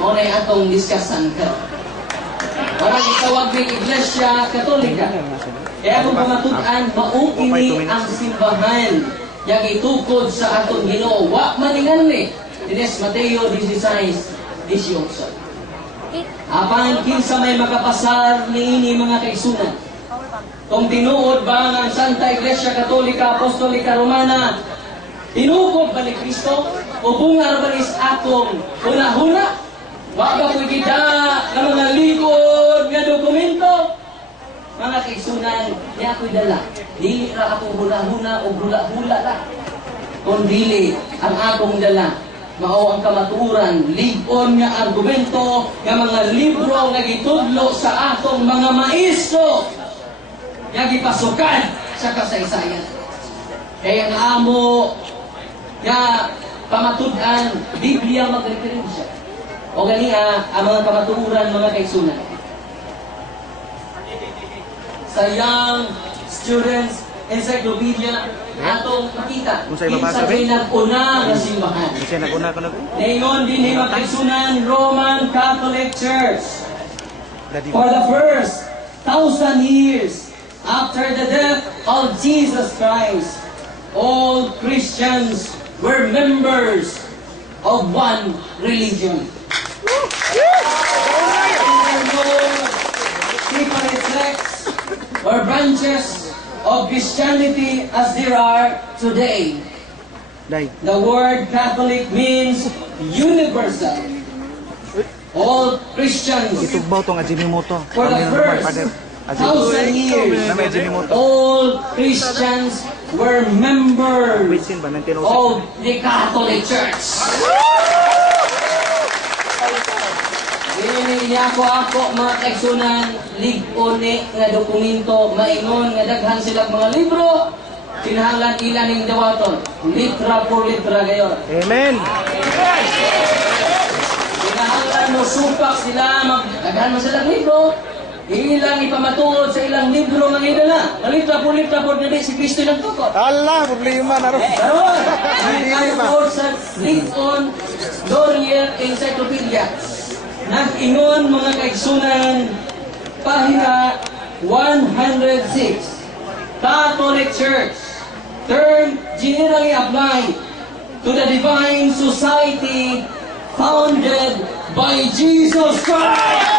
Mao na atong discussion ka. Para gitawag ng Iglesia Katolika. Kaya kung pamatud-an, maukini ang simbahan yang itukod sa atong Ginoo. Wa maningan ni. Dines Mateo 16:18. Apan kinsa may makapasar niini mga kaigsunan. Kung tinuod ba ang Santa Iglesia Katolika Apostolika Romana, tinukod ba ni Kristo? O bunga ba ni atong huna-huna? Wa ba ko'y kita ng mga likod nga dokumento? Mga kaigsunan, niya ako'y dala. Dili ra akong hula-hula o hula-hula lang. Kung dili ang akong dala, mao ang kamaturan, ligon nga argumento, nga mga libro nga gitudlo sa atong mga maestro, nga gipasukan sa kasaysayan. Kaya ang amo nga pamatud-an, Biblia magreferensya. O ganiya, ang mga kamaturan, mga kaigsunan. Sa Young Students Encyclopedia, atong makita, kinsa rin nag-una na simbahan. Ngayon din mga kaigsunan, Roman Catholic Church. For the first 1,000 years after the death of Jesus Christ, all Christians were members of one religion. There were no separate sects or branches of Christianity as there are today. The word Catholic means universal. All Christians for the first 1,000 years, all Christians were members of the Catholic Church. Dili ako mga kaigsunan, lig-oni nga dokumento, maingon nga daghan sila mga libro, kinahanglan ilan ning dawaton, litra por litra gayon. Amen. Kinahanglan mo supak sila, daghan man sila libro, ilang ipamatuod sa ilang libro nga idala. Litra por na si Kristo nagtukod. Allah, problema na ron. Karon, ay sa Lincoln Laurier Encyclopedia. Nag-ingon mga kaigsunan, pahina 106. Catholic Church, term generally applied to the divine society founded by Jesus Christ.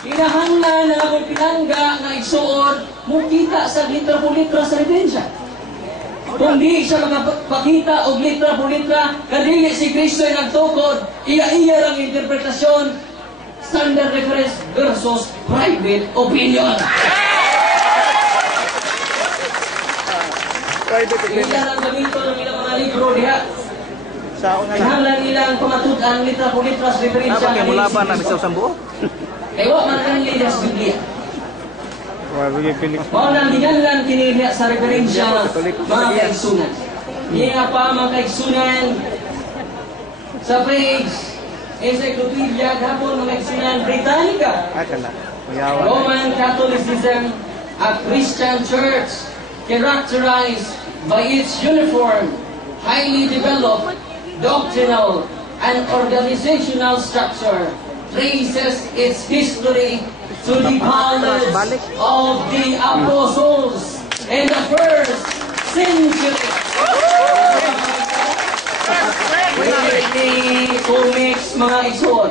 Kinahanglan na akong pinangga na igsuon, mukita sa litra po litra sa ebidensya. Kung di siya magpakita og litra por litra, kadili si Kristo ay nagtukod, iya-iya lang interpretasyon, standard reference versus private opinion. Iya lang gamito ng ilang mga libro diha. Kinahanglan nilang pamatudan litra por litra sa referensya. Kaya mulaban na misaw sambuo? Kaya wak man ang lidas Biblia. Mao nang ginanlan kini sa referensya mga kaigsunan. Niya pa mga kaigsunan sa page Encyclopedia gapon mga kaigsunan Britannica. Roman Catholicism, a Christian church characterized by its uniform, highly developed doctrinal and organizational structure, traces its history to the college of the apostles in the first century. Comics, mga igsoon.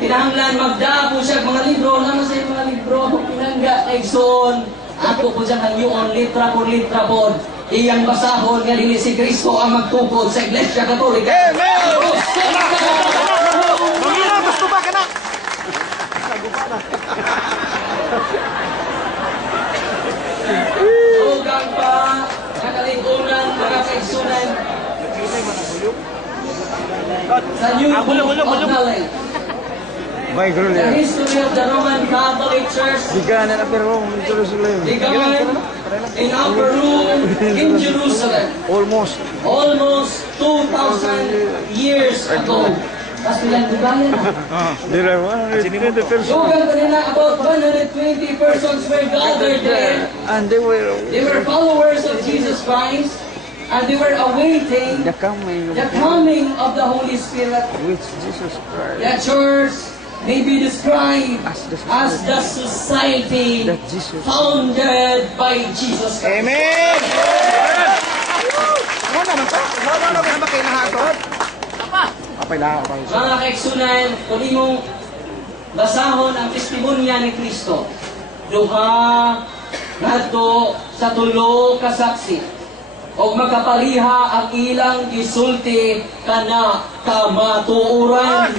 Kinahanglan magdapo siya mga libro. Naman sa mga libro, pinangga igsoon. Ako po siya hangyoon, litra po. Iyang basahon nga dili si Kristo ang magtukod sa Iglesia Katolika. Amen! Mangira, gusto ba ka na? Tugang pa, nakalikunan, mga kaigsunan. Sa New Book of Knowledge. The history of the Roman Catholic Church began in Upper Room in Jerusalem. Almost 2,000 years ago. Tapos bilang dugalan na. Dugang kanina, about 120 persons were gathered there. And they were followers of Jesus Christ and they were awaiting The coming the coming of the Holy Spirit. which Jesus Christ The church may be described as the society that Jesus. founded by Jesus Christ. Amen! Ano naman to? Ano naman ba kayo nahatod? Apay lang ako. Mga kaigsunan, kung imong basahon ang testimonya ni Kristo, duha ngadto sa tulo ka saksi, o magkapaliha ang ilang gisulti kana kamatuoran.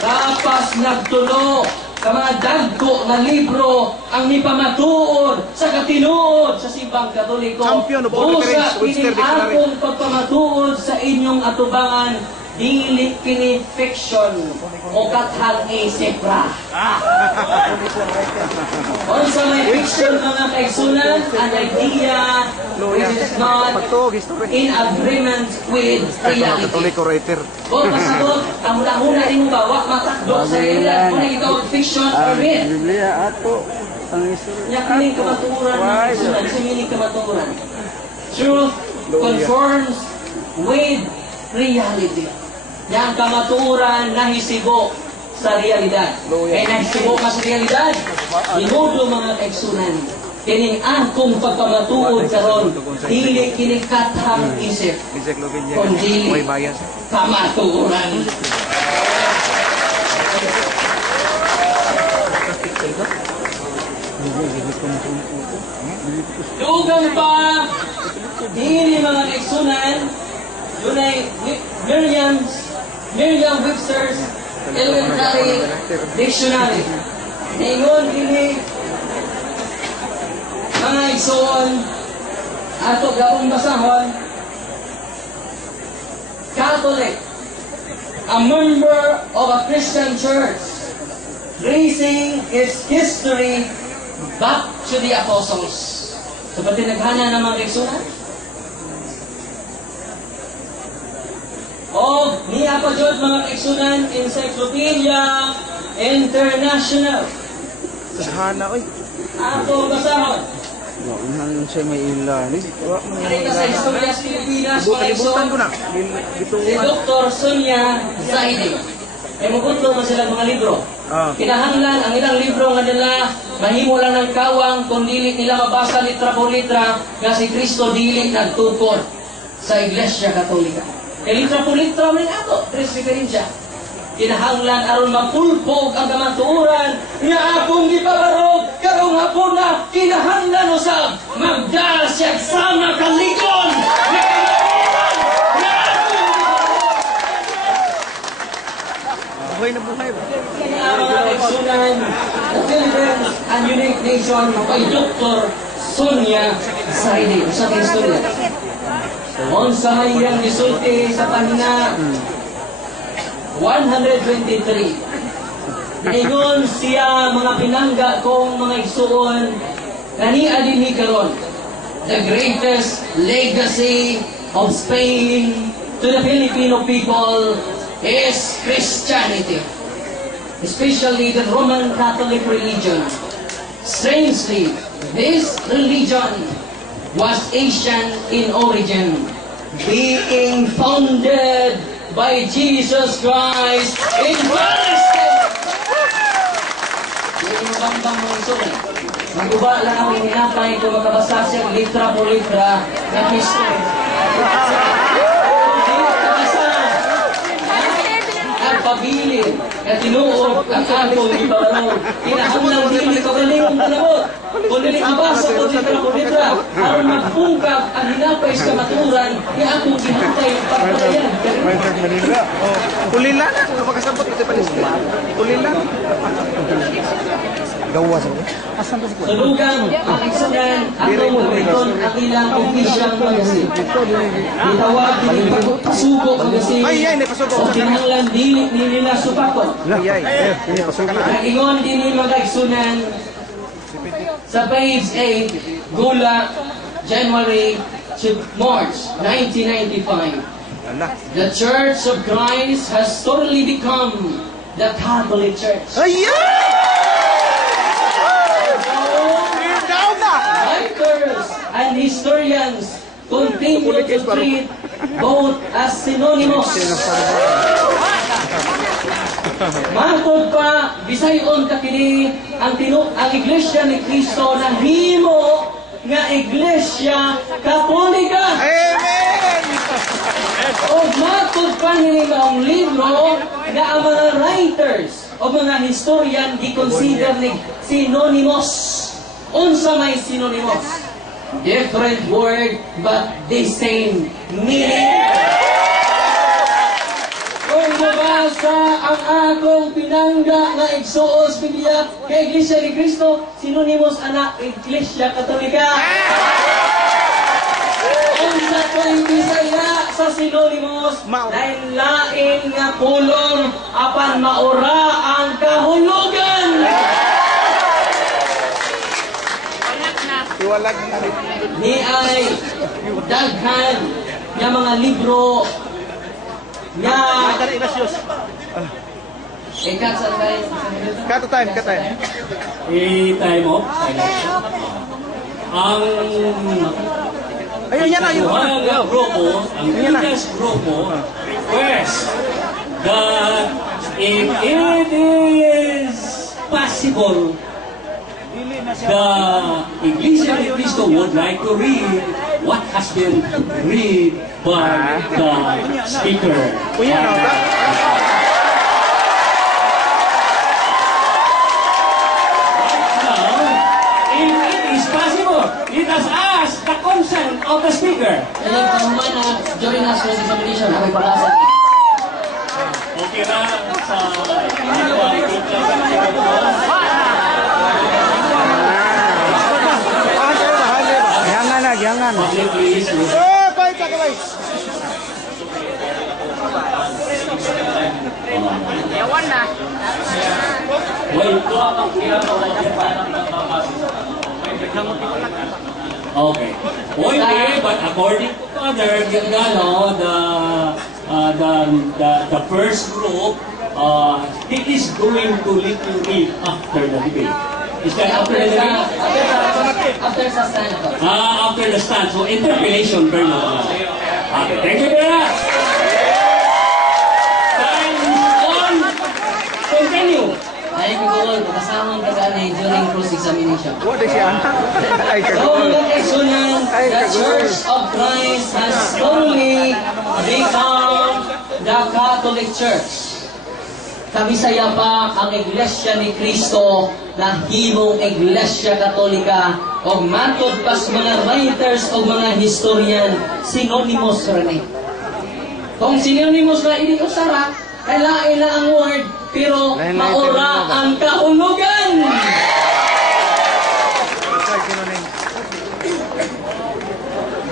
Tapos nagtulo ka mga dagko nga libro ang nipamatuod sa katinuod sa simbang Katoliko. Champion of all reference, Busa Webster kini Dictionary. akong pagpamatuod sa inyong atubangan, dili kini fiction o kathang isip ra. Also may fiction mga kaigsunan, an idea which is not Pagtuog, history. in agreement with reality. Katoliko writer. O pasabot, ang huna rin mo ba, wak matakdo sa ilan, kung ito fiction or myth. Biblia ato ang history. Nya kining kamatuoran ng kaigsunan, similing kamatuoran. Truth conforms with reality. Yang kamatuoran nahisibo sa realidad. Kaya nahisibo ka sa realidad, inudo mga kaigsunan. Kining akong pagpamatuod karon, dili kining kathang isip, Isaac Lovelia. kundi May bias. kamatuoran. Dugang pa, dili mga kaigsunan, yun ay Merriam-Webster's Elementary Dictionary. Ngayon, ini mga igsoon, ato gawong basahon, Catholic, a member of a Christian church, tracing its history back to the apostles. So, pati naghana ng mga igsoon? O niya pa dyan mga kaigsunan, Encyclopedia International. Sahana, oy. Ato basahon. Ano siya may ilan. Karita sa Historia sa Pilipinas, mga Kalibutan ko kaigsunan. na. Dito Si Dr. Sonia Zaide. May mabutlo man silang mga libro. Kinahanglan ang ilang libro nga nila mahimo lang ng kawang kung dili nila mabasa litra por litra nga si Kristo dili nagtukod sa Iglesia Katolika. Kaya litra por litra man ato, tres referensya. Kinahanglan aron mapulpog ang kamatuoran nga akong gipabarog karong hapon na kinahanglan usab magdal siya sama kaligon. Buhay na buhay ba? Mga kaigsunan, the Philippines and Unique Nation by Dr. Sonia Zaide. Sa istorya. Unsa may iyang gisulti sa pahina 123. Ingon siya mga pinangga kong mga igsuon kania dinhi karon. The greatest legacy of Spain to the Filipino people is Christianity, especially the Roman Catholic religion. Strangely, this religion was Asian in origin, being founded by Jesus Christ in Palestine. Hindi mo bang mga isun? Maguba lang ang hinapay kung makabasa siya litra po litra na history. Pabilin na tinuod ang atong ibarong. Kinahanglan dili kagalingong talabot. Kung dili mabasa ko litra po litra, aron magpungkap ang hinapay sa maturan, ni atong gihatay pagpalayan. Manila. Ulila na. Kapagkasabot ito pa niya. Ulila. Gawas ako. Asan ko? Sulugang, ang igsunan, atong gamiton ang ilang official magazine. Itawag din pagpasuko magazine. Ay, napasuko. Sa kinahanglan dili nila supakot. Ay, ini pasok na. Ang ingon din mga igsunan sa page 8, Gula, January to March 1995. The Church of Christ has totally become the Catholic Church. Writers and historians historians continue to treat both as synonymous. Matod pa, bisayon ka kini ang Iglesia ni Cristo na himo nga Iglesia Katolika. Amen! O matod pa nini ang libro na ang mga writers o mga historian gi-consider ni synonymous. Unsa may synonymous? Different word but the same meaning. Kung mabasa ang akong pinangga na Exodus Biblia kay Iglesia ni Cristo, synonymous anak Iglesia Katolika. Ang sa ko'y Bisaya sa synonymous, lain-lain nga pulong apan maura ang kahulugan. Ni ay daghan nga mga libro nga Cut time. i-time off. Ang Ayun yan na, ang grupo, ang Judas grupo request that if it is possible, the Iglesia ni Cristo would like to read what has been read by the speaker. Let us ask the consent of the speaker. During our examination, okay na sa Giangan. please. Oh, bye, sakay. Yawan na. Wait, okay. Okay, but according to Father Gangano, the first group, it is going to read after the debate. Is that after the debate? After sa stand ko. After the stand. So interpellation, Bernard. Okay, thank you very much. Time is on. Continue. Ay, kung kasama ka gani during cross-examination. What is yan? Ay, So, kagul. the Church of Christ has slowly become the Catholic Church. Kabisaya pa ang Iglesia ni Cristo na himong Iglesia Katolika o matod pas mga writers o mga historian, synonymous rin. Kung synonymous na ini usara, kailain na ang word, pero maura ang kahulugan.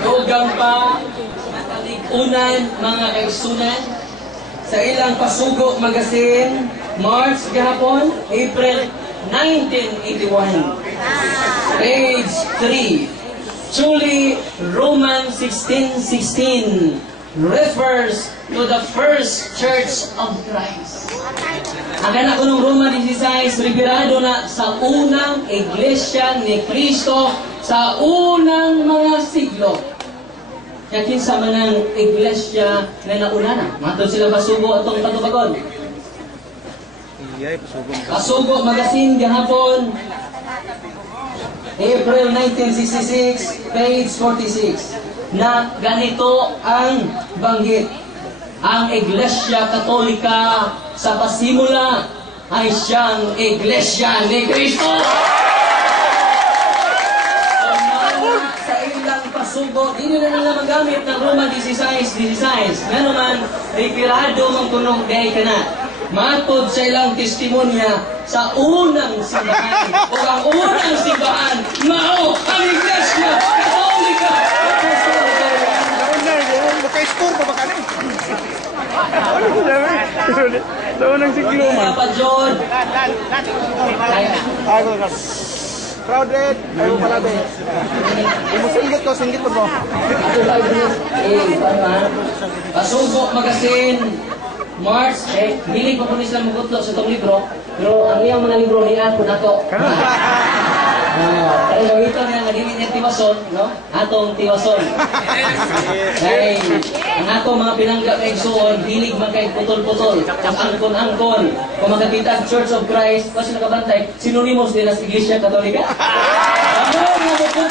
Dugang pa, nataligunan mga kaigsunan, sa ilang Pasugo Magazine, March gahapon, April 1981. Page 3. Truly, Romans 16:16 refers to the first Church of Christ. Ang anak ko ng Roma 16, referado na sa unang Iglesia ni Cristo sa unang mga siglo. Kaya kinsa man ang Iglesia na nauna na. Matod sila Pasugo atong katubagon. Pasugo Magazine gahapon, April 1966, page 46. Na ganito ang banggit. Ang Iglesia Katolika sa pasimula ay siyang Iglesia ni Cristo. Sa ilang Pasugo, hindi na nila magamit ng Roma 16:16. Nga naman, referado mang tunog day ka na. Matod sa ilang testimonya sa unang simbahan o ang unang simbahan, mao ang Iglesia Katolika. Maka-score pa ba ka na? Ano ko sabi? Sa unang siglo man. Kaya pa, John. Ako na. Crowded. Ayaw pala ba eh. Singgit ko mo. Pasugo Magazine, March, hilig pa po sila magutlo sa itong libro, pero ang iyang mga libro niya po na to. Kaya gawito niya nga dili niya tiwason, no? Atong tiwason. Kay ang atong mga pinangga kay igsuon, dilig man kay putol-putol, angkon-angkon. Kung makakita ang Church of Christ, kasi nakabantay, sinonymous din sa Iglesia Katolika. Ang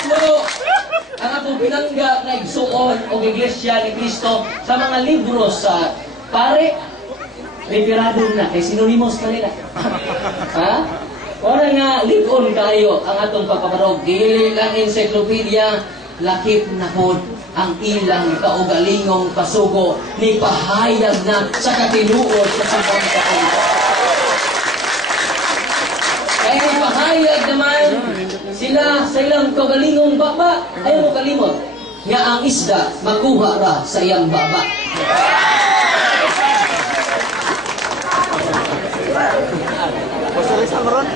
ang atong pinangga na igsuon o Iglesia ni Cristo sa mga libro sa pare, referado na, kay sinonymous pa nila. Ha? Wala nga, ligon kayo ang atong pagpaparog. Dili lang encyclopedia, lakip na pod ang ilang kaugalingong pasugo ni pahayag na sa katinuod sa simbang Katoliko. Kaya ni pahayag naman sila sa ilang kaugalingong baba. Ayaw mo kalimot nga ang isda makuha ra sa iyang baba. Pasal isang ron.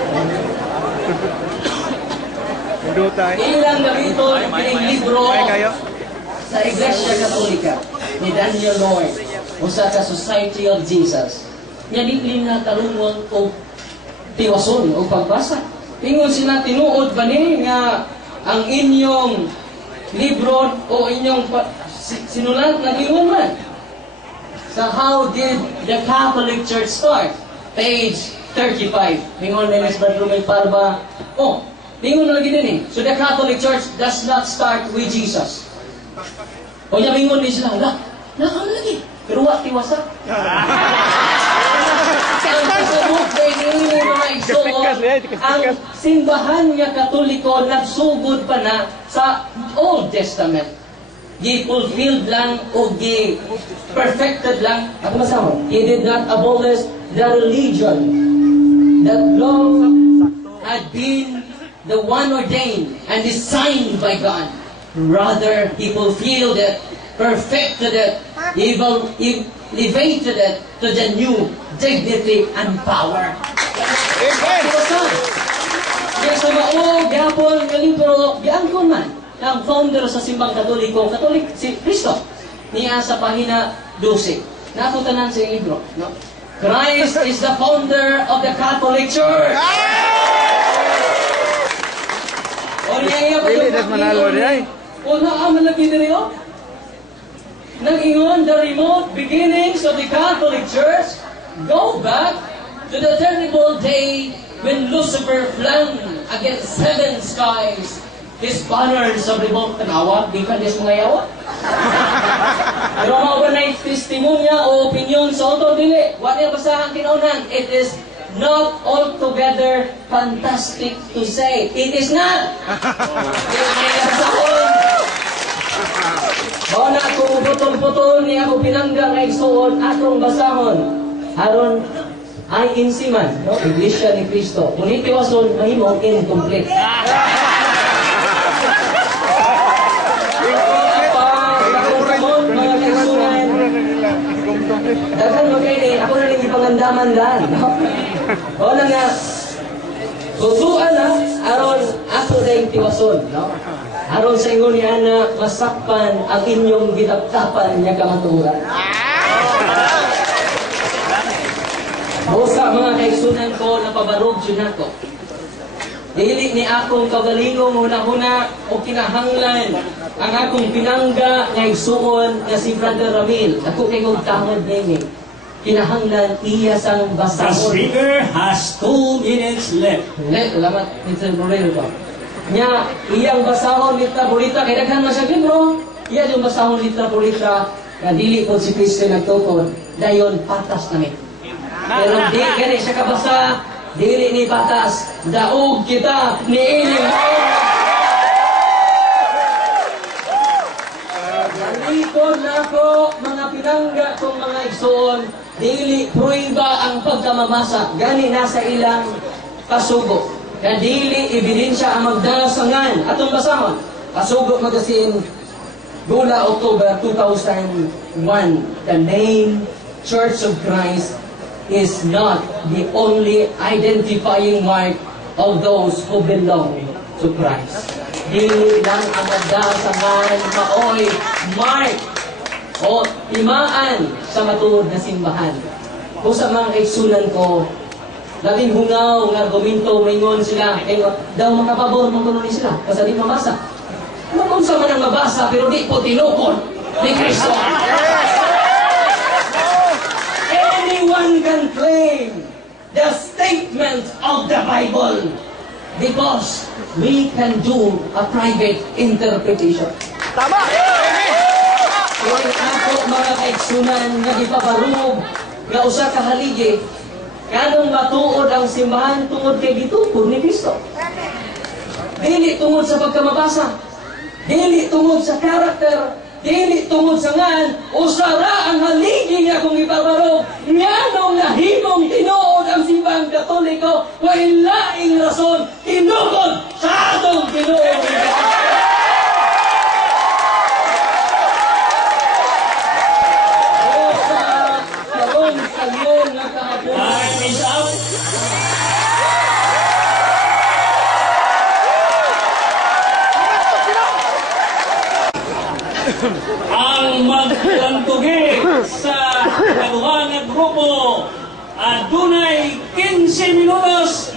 Dutay. Ilang gamiton kining libro Ay kayo. sa Iglesia Katolika ni Daniel Lloyd o sa Society of Jesus. Nga di na tarungon o tiwason o pagbasa. Ingon sila tinuod ba ni nga ang inyong libro o inyong sinulat na gingon man. So how did the Catholic Church start? Page 35. Mingon na Ms. Bartolomé Parva. Oh, mingon na lagi din eh. So the Catholic Church does not start with Jesus. O niya mingon din sila. Ano lagi? Pero what tiwasa? Ang pasabot na iningon mga igsoon, ang simbahan niya Katoliko nagsugod pa na sa Old Testament. Gi-fulfilled lang o gi-perfected lang. Ako masama. He did not abolish the religion that long had been the one ordained and designed by God. Rather, He fulfilled it, perfected it, elevated it to the new dignity and power. Kaya sa maong gapon ng libro, giangkon man ang founder sa Simbang Katoliko, Katolik si Cristo, niya sa pahina 12. Natutanan sa libro, no? Christ is the founder of the Catholic Church. O niya Dili das manalo di. o naaman lagi diri o. Nag-ingon, the remote beginnings of the Catholic Church go back to the terrible day when Lucifer flung against heaven's skies his banners of revolt. Tanawa, di ka des mga yawa. Pero ma-overnight testimonya o opinion sa auto, dili. What yung basahan kinaunan? It is not altogether fantastic to say. It is not. Bawa na ako putol-putol ni ako pinangga nga igsuon atong basahon. Aron ay insiman, no? Iglesia ni Cristo. Ngunit iwason, mahimong incomplete. Dagan mo kayo eh, ako na rin ipangandaman daan. O na nga, susuan na, aron ato na yung tiwason. No? Aron sa ingon ni Ana, masakpan ang inyong gitaptapan niya kamaturan. O sa mga kaigsunan ko, napabarog yun ako. Dili ni akong kagalingong huna-huna o kinahanglan ang akong pinangga nga igsuon nga si Brother Ramil. Ako kay kong tangod nini. Kinahanglan iya sang The basahon. speaker has 2 minutes left. Salamat, Mr. Moreno pa. Nya, iyang basahon litra bolita, kay daghan man siya libro. Iya yung basahon litra bolita, nga dili po si Cristo nagtukod, dayon patas na Pero di gani siya kabasa, dili ni patas, daog kita ni ining Nalikod na ako, mga pinangga kong mga igsoon, dili pruiba ang pagkamamasa, gani nasa ilang pasugo. Kaya dili ebidensya ang magdasangan. Atong basahon, Pasugo Magazine, Gula, October 2001, the name Church of Christ is not the only identifying mark of those who belong to Christ. Dili lang ang magdasangan maoy mark o timaan sa matuod na simbahan. Kung sa mga kaigsunan ko, labing hungaw, ng argumento, maingon sila, kaya daw makapabor mong tuloy sila, kasi di mabasa. Kung sa man ang mabasa, pero di po tinukod ni Kristo. Anyone can claim the statement of the Bible because we can do a private interpretation. Tama! Kung ako mga kaigsunan nga ipabarug nga usa ka haligi, kanong matuod ang simbahan tungod kay gitukod ni Kristo. Dili tungod sa pagkamabasa, dili tungod sa karakter, dili tungod sa ngan, usara ang haligi nga kung ipabarog, nganong nahimong tinuod ang simbahang Katoliko, way laing rason, tinukod sa atong tinuod. Time is up. Ang maglantugi sa kaluhangan grupo adunay 15 minutos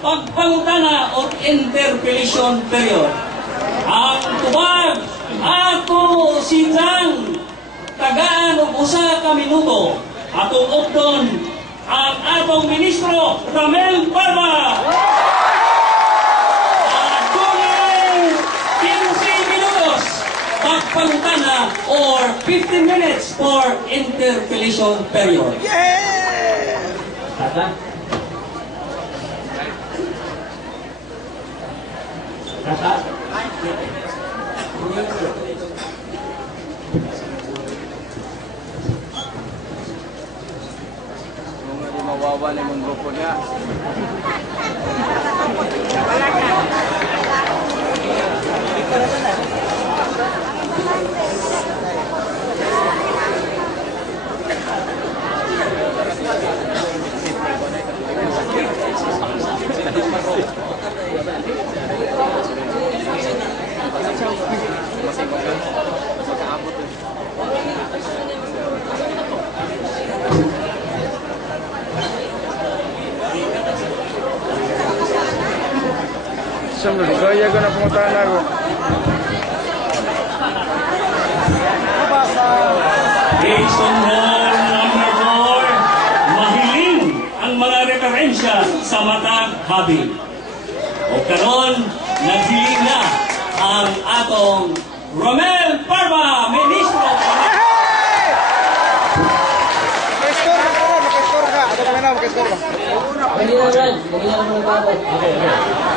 pagpangutana o interpellation period. Ang tubag ako sinjang tagaan og usa ka minuto. Atong updon ang atong ministro Ramel Barba. Adunay 15 minutos pagpangutana or 15 minutes for interpellation period. Yeah! Tata? Tata? Di mawawa na yung grupo niya. Siyempre, gaya ko na pumuntahan ako. Based on rule number 4, mahiling ang mga referensya sa matang habi. O karon, naghiling na ang atong Romel Barba, Ministro. Mag-score ka! Mag-score ka! Ito kami na, mag-score ka. Ganyan mo nagbago.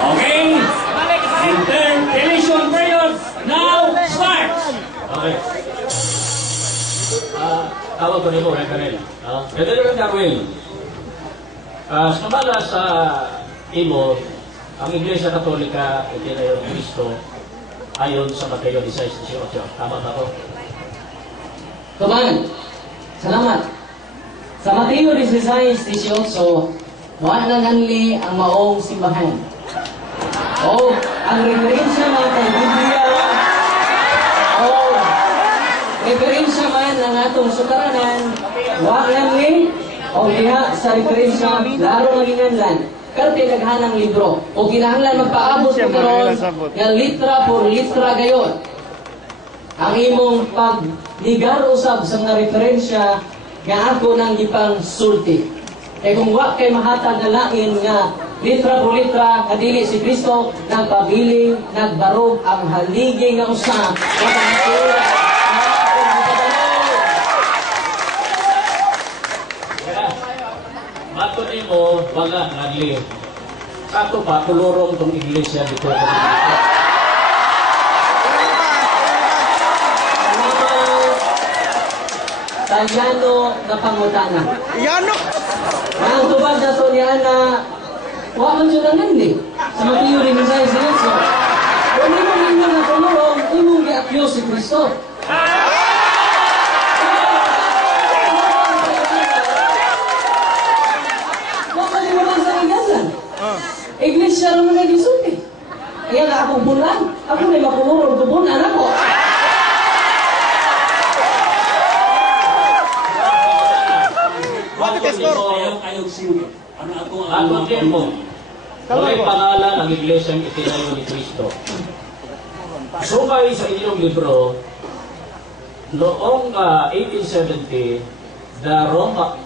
Okay, interpellation period now starts. Okay. Tawag ko nimo kay Karel. Reverend Darwin. Sumala sa imo ang Iglesia Katolika o Tinayon ng Kristo ayon sa Mateo 16:18. Tama ba ko? Tuman, salamat. Sa Mateo 16:18, wala nanli ang maong simbahan. O ang referensya man kay Biblia o referensya man ng atong sukaranan, wala nanli o diha sa referensya laro maginganlan. Karte naghanang libro o kinahanglan magpaabot ko karon nga litra por litra gayon. Ang imong pagligar usab sa mga referensya nga ako nang gipang sulti. Kaya kung wa kay mahatag na lain nga litra por litra kadili si Kristo nagpabiling nagbarog ang haligi nga usa nga pagkura. Mato nimo wala nagli. Ato pa kulurong tong iglesia dito. Talyano na pangutana. Yano! Ang tubag na to niya na wa man siya nanandi sa Mateo 16:18. Kung imo ninyo na tumulong, imong gi-accuse si Kristo. Wa man mo lang sa igasan. Iglesia naman na gisulti. Kaya nga akong bulan. Ako na makulurong tubon, anak ko. At ang tiempo, walay pangalan ang iglesyang itinayo ni Kristo. Sumay sa inyong libro, noong 1870, the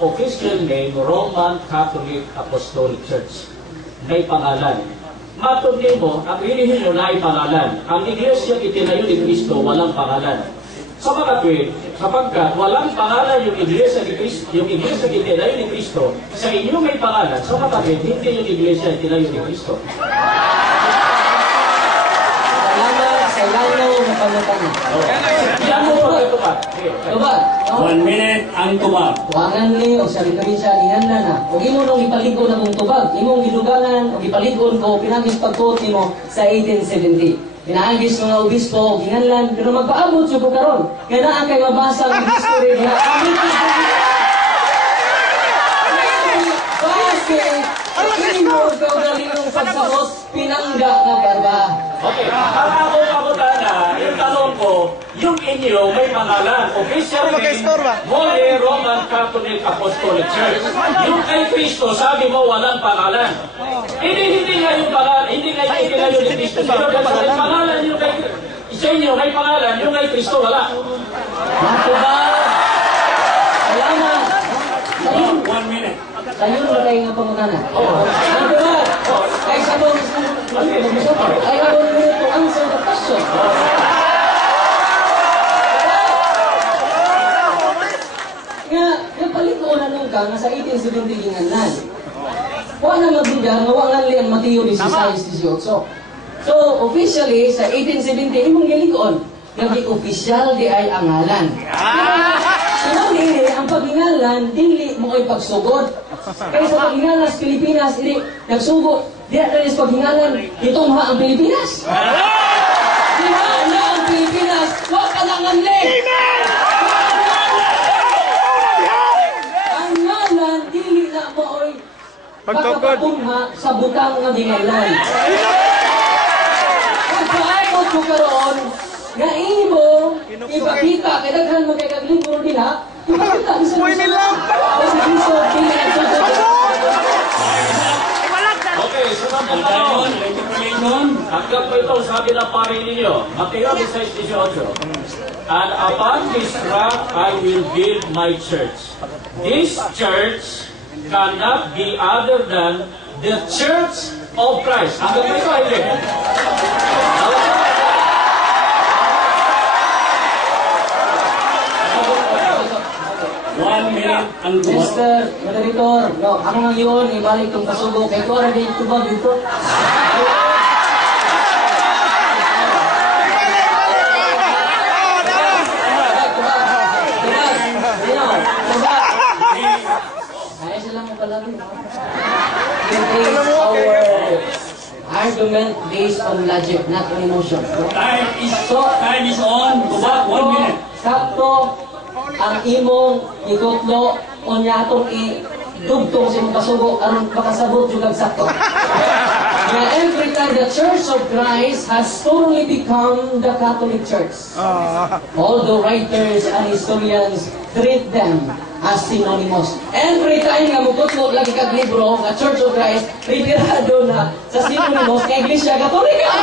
official name, Roman Catholic Apostolic Church. May pangalan. Matundin mo, ang hinihin nyo na ay pangalan. Ang iglesia itinayo ni Kristo, walang pangalan. Sa mga tuwid, sapagkat walang pangalan yung iglesia ni Kristo, yung iglesia itinayo ni Kristo, sa inyo may pangalan. Sa mga tuwid, hindi yung iglesia itinayo ni Kristo. Salamat sa lalaw na pangatangan. Yan mo po, ito ba? Tubag. 1 minute ang tubag. Wangan ni o sabi kami siya inganlan na. Ug imo nung ipaligo na mong tubag, imong gidugangan o ipaligon ko pinagis pagtuot nimo sa 1870. Pinaagis mga obispo, ginganlan, pero magpaabot siya po karon. Kaya na kay mabasa ang history niya. Bakit? Hindi mo kaugalingong pagsakos, pinangga na barba. Okay, para ako kabutana, yung tanong ko, yung inyo may pangalan, official name, Holy Roman Catholic Apostolic Church. Yung kay Kristo, sabi mo walang pangalan. Hindi nga yung pangalan, hindi nga yung itinayo ni Kristo. Pero kasi may pangalan yung kay sa inyo, may pangalan, yung kay Kristo wala. Ako ba? Salamat. 1 minute. Sayon na kayo nga pangutanan. Ako ba? Kay sabong ay abong minuto answer the question. Nga, nagpalit ko na nung ka nga sa 1870 ginganlan. Huwag na magbigang, nawangan liyan Mateo 16-18. So, officially, sa 1870, imong gilikoon, naging official di ay angalan. Sinang dili, ang pagingalan, dili mo ay pagsugod. Kaya sa pagingalan sa Pilipinas, hindi nagsugod. Di na rin sa pagingalan, itungha ang Pilipinas. Diha na ang Pilipinas, huwag ka lang ang leg. Ang ngalan, dili na mo ay pagkapatungha sa butang ng gingalan. Pagkaakot ko karoon, nga imo, ipakita, kaya daghan mo kay kaglingkuro nila, ipakita ang sa Okay, sunod na tanong. Hanggang po ito, sabi ng pari ninyo, Mateo 16:18. And upon this rock I will build my church. This church cannot be other than the Church of Christ. Hanggang po ito, hindi. 1 minute ang tubag. Mr. Moderator, no, ako nga yun, ibalik itong kasugo. Kaya ko rin din tubag dito. Ayos lang mo pala. It is our argument based on logic, not on emotion. Time is on. Tubag, 1 minute. Sakto ang imong igutlo o niya itong idugtong sa imong kasugo aron makasabot yung sakto. Now, every time the Church of Christ has totally become the Catholic Church. All the writers and historians treat them as synonymous. Every time nga mugutlo lagi kag libro nga Church of Christ, retirado na sa synonymous nga Iglesia Katolika.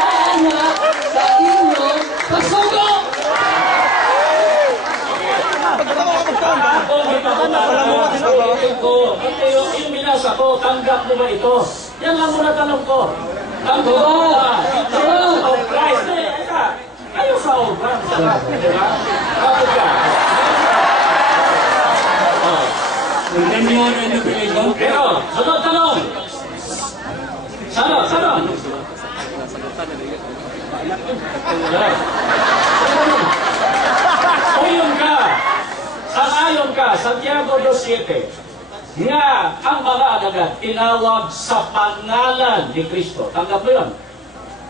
Daan na sa inyong kasugo. Yung binasa ko, tanggap mo ba ito? Yan lang muna tanong ko. Tanggap mo ba? Church of Christ. Kayo sa obra. Diba? Kapag ka. Continue on in the religion. Pero, sunod tanong. Sana. Sangayon ka, Santiago 2:7, nga ang mga alagad tinawag sa pangalan ni Kristo. Tanggap mo yun?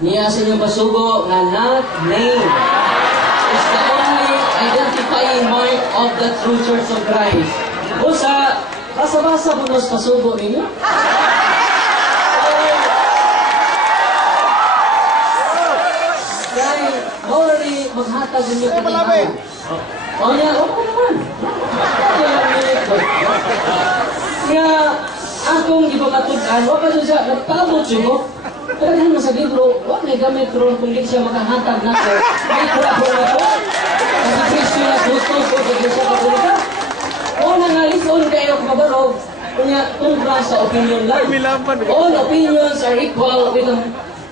Niya sa inyong pasugo nga not name is the only identifying mark of the true Church of Christ. O sa basa-basa po nos pasugo ninyo? Kaya, already maghatag ninyo kanilangan. O niya, naman. Nga, akong ipamatudan, wala pa siya, nagpabot siya ko. Kailangan mo sa libro, wala na gamit ron kung hindi siya makahatag na ko. May pura-pura ko. Kasi Kristo na gusto ko sa Iglesia Katolika. O nangalison kayo kabarog, kunya tungkol sa opinion lang. All opinions are equal with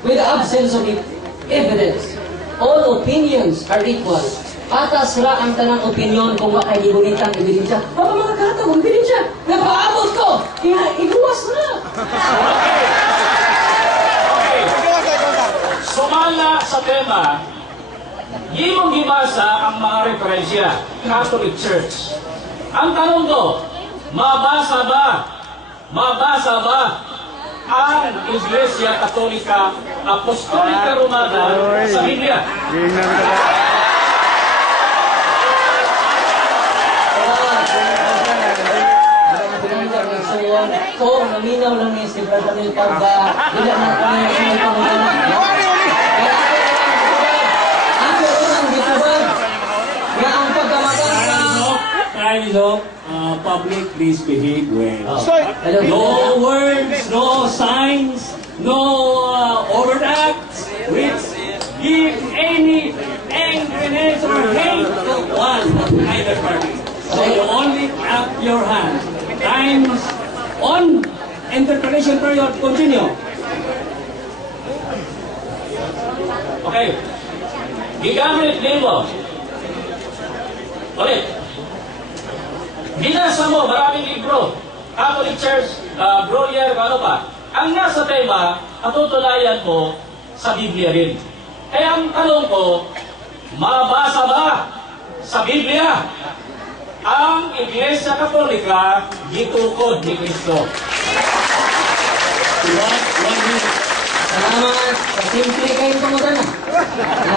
the absence of evidence. All opinions are equal. Patas ra ang tanang opinion kung wakay gibunitang ebidensya. Papa mga katong ebidensya, napaabot ko. Kaya iguwas na. Sumala sa tema, imong gibasa ang mga referensya, Catholic Church. Ang tanong ko, mabasa ba ang Iglesia Katolika Apostolika Romana sa Biblia? So, naminaw lang ni si Brother Nil Pagba, hindi na kami yung pangalaman. Ako unang gitubag na ang pagkamatang Time is up. Public, please behave well. Hello. No words, no signs, no overacts which give any angriness or hate to one of either party. So you only clap your hands. Times on. Interpretation period. Continue. Okay. Gigamit nimo. Ulit. Binasa mo, maraming libro. Catholic Church, Brolier, ano pa. Ang nasa tema, natutulayan mo sa Biblia rin. Kaya ang tanong ko, mabasa ba sa Biblia ang Iglesia Katolika gitukod ni Kristo? Salamat. Simple kayong tumutan na.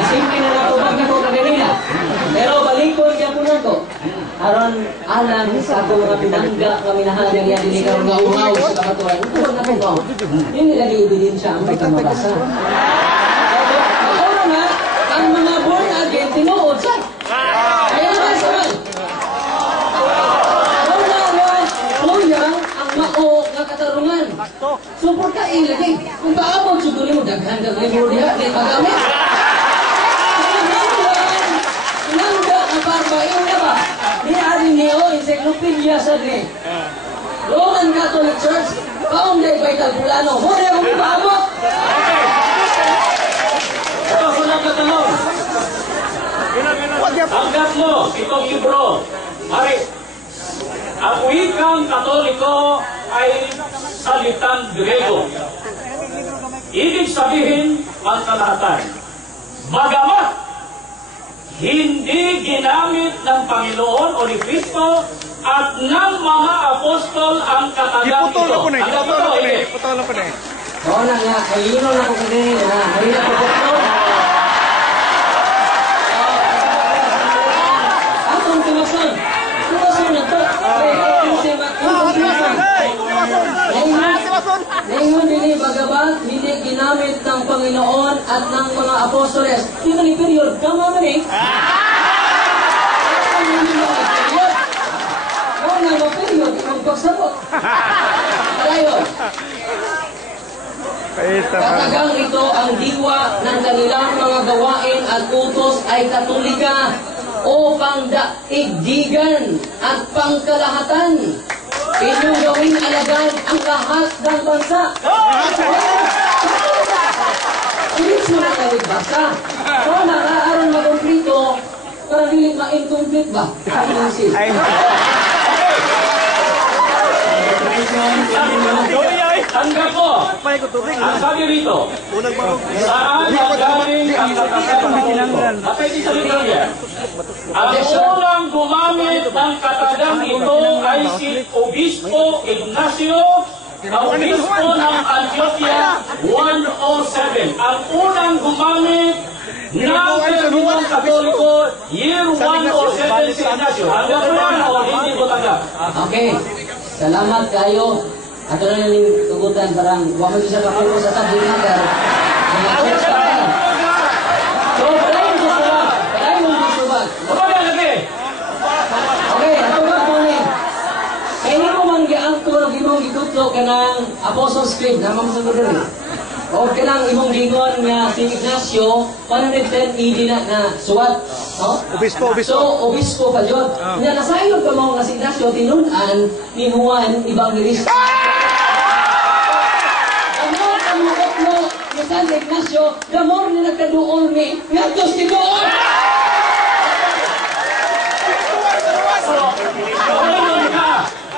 Simple na natubag na ko kaganila. Pero balikon kaya po na ko. Aron alam sa ato mga pinangga kami na halang yan din ikaw nga uhaw sa kapatuan. Ito na kayo. Hindi nila ebidensya ang pagkamabasa. Ako na nga, ang mga born again tinuod sa. Kaya naman sa man. Kuyang ang mao nga katarungan. Suporta ilagay. Kung paabot siguro mo, daghan ka kayo diha, di magamit. Nangga ang parbayon na ba? Di aring niyo, encyclopedia sa din. Roman Catholic Church, founded by Calpulano. Muna akong paabot. Ito ko lang katanong. Hanggat mo, itong libro. Mari, ang wikang Katoliko ay salitang Grego. Ibig sabihin, pangkalahatan. Bagamat hindi ginamit ng Panginoon o ni Kristo at ng mga apostol ang katagang ito. Iputol na po na eh. Oo na nga, ayino na ko kanina na. Ayino na ko kanina. Atong tumason. Tumason na to. Ngayon hindi bagabat, hindi ginamit ng Panginoon at ng mga apostoles. Sino ni period? Kama man eh. Kung nga mo period, magpagsabot. Ayayon. Katagang ito ang diwa ng kanilang mga gawain at utos ay Katolika o pangdaigdigan at pangkalahatan. Inyong gawing alagad ang lahat ng bansa. Hindi sila kaligbasa. So, nakaaron makomplito, para hindi ma-incomplete ba? Tanggap mo! Ang sabi rito, saan magaling ang katagang ito? At ay isa rin niya. Ang unang gumamit ng katagang ito ay si Obispo Ignacio, Obispo ng Antioquia 107. Ang unang gumamit ng terminong Katoliko, year 107 si Ignacio. Hanggang po yan o hindi ko tanggap? Okay. Salamat kayo. Ato na naling tugutan parang huwag mo siya kapulo sa tabi natin. Mga church ka pa. So, palayin mo gusto ba? Palayin mo gusto ba? Ano yan lagi? Okay, ato ba po ni? Kaya mo man giangko, gimong gituto tutlo ka ng Apostles' Creed, naman sa gudon. O ka ng imong gingon nga si Ignacio, 110 AD na suwat. No? Obispo. So, obispo pa yun. Nga nasayon ka mo nga si Ignacio, tinunan ni Juan Evangelista. Amor ang mga utlo ni San Ignacio, gamor na nagkaduol ni Ngantos Tinuon!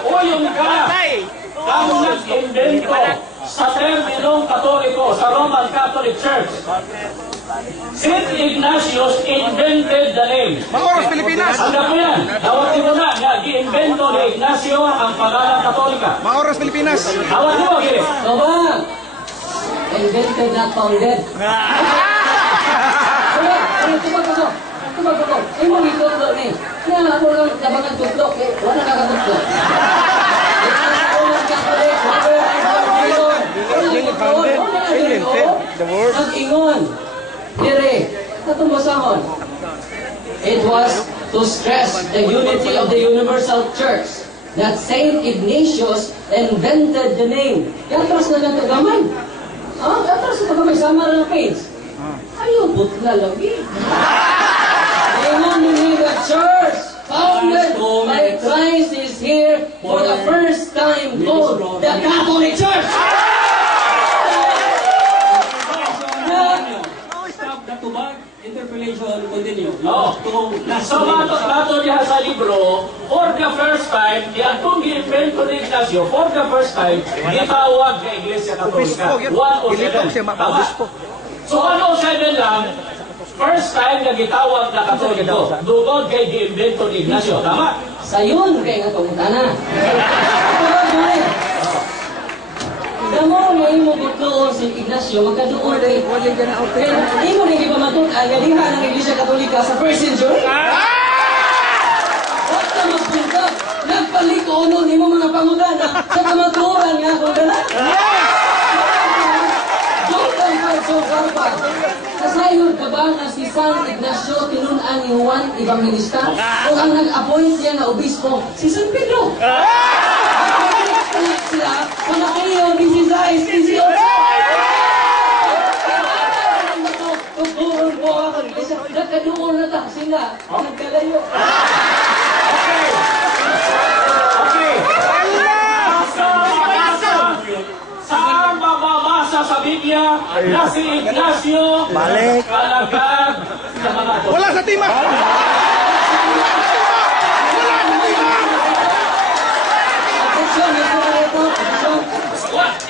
Uyon ka! Ang nag-invento sa terminong Katoliko sa Roman Catholic Church. St. Ignatius invented the name. Mga oras Pilipinas! Handa po yan. Tawagin mo na nga, gi-invento ni Ignacio ang pangalan Katolika. Mga oras Pilipinas! Tawagin mo, Giri. So ba? Invented, not founded. Tubag ako. Ay mo itutlo ni. Kaya ako lang labangan tutlo. Wala kakatutlo. Ang-ingon. Dire. Natumbasahon. It was to stress the unity of the universal church that Saint Ignatius invented the name. Yatras na lang ito gamay. Yatras ito gamay. Sama na ng page. Ayaw putla lagi. The church founded by Christ is here for the first time called the Catholic Church. Stop the tubag. Interpolation continue. So, mato niya sa libro, for the first time, yan kung gi-invento ni Ignacio, for the first time, gitawag ng Iglesia Katolika. 107. Tama? So, 107 lang, first time na gitawag na Katoliko, dugod kay gi-invento ni Ignacio. Tama? Sayon kay nga pangutana. Damo nga imo gutloon si Ignacio magkaduol kay imo ning ipamatut ang gadiha ng Iglesia Katolika sa first century. What ka magpunta? Nagpalikonon imo mga pangutana sa kamatuoran nga kung dala. Kasayon ka ba nga si San Ignacio tinunan ni Juan Evangelista? O ang nag-appoint siya na obispo, si San Pedro? Sila, mga kayo, 16, 18. Tuturon po ako. Nagkaduol na ta sila. Nagkalayo. Okay. Saan mababasa sa Biblia na si Ignacio kalagad sa mga to? Wala sa timah!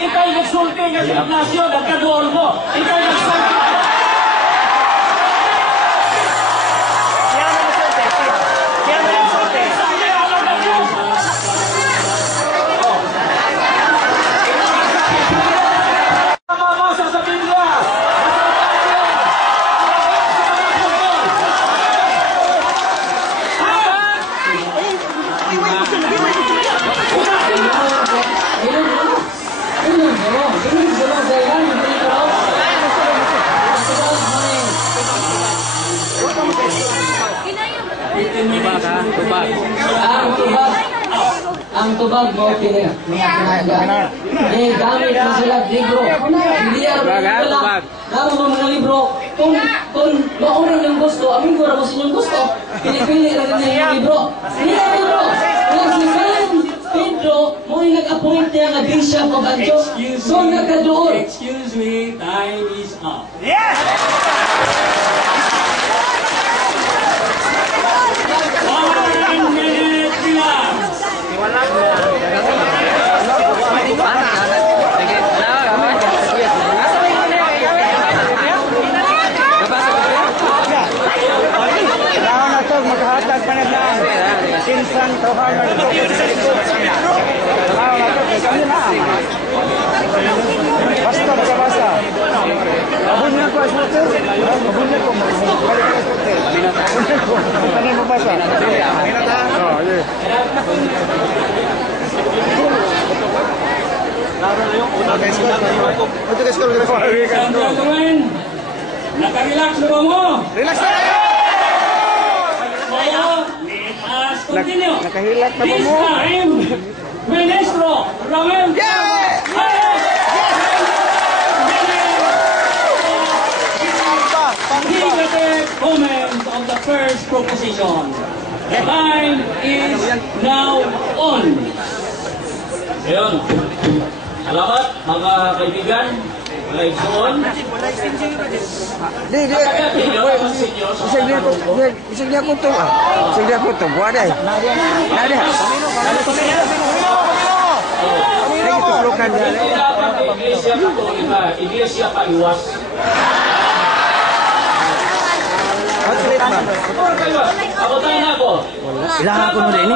Ika'y nagsulti nga si Ignacio, nagkadoon mo. Ika'y nagsulti. Mababasa sa Biblia. Ang tubag mo kini mga pinagda. Gamit na sila libro. Hindi tubag. Laro mo mga libro. Kung mauna yung gusto, amin ko mo sa inyong gusto. Pinipili na rin yung libro. Hindi ang libro. Kung si San Pedro, mo yung nag-appoint niya nga Bishop of Antioch. So nagkadoon. Excuse me, time is up. Yes! 1 minute lang. Kailangan na ito, maghahatag pa na lang. Sinsan, Tohanan. Kailangan na ito, kami na. Basta magkabasa. Mabunya ko, Asmotel. Mabunya ko. Balik ka, Asmotel. Mabunya ko. Ano yung mabasa? Oo, yes. Gentlemen, nakarelax na ba mo? Relax na kayo! So, let us continue. Nakahilak na ba This mo? time, Ministro Ramel negative comments on the first proposition. The time is now on. Ayun. Salamat mga kaibigan, mga igsoon. Di. Isang dia ko to. Isang dia ko to. Buat ay. Nada. Lagi tuplukan dia. Iglesia Katolika, Iglesia Paiwas. Ako tayo na ako. Ilaha ko nun ini.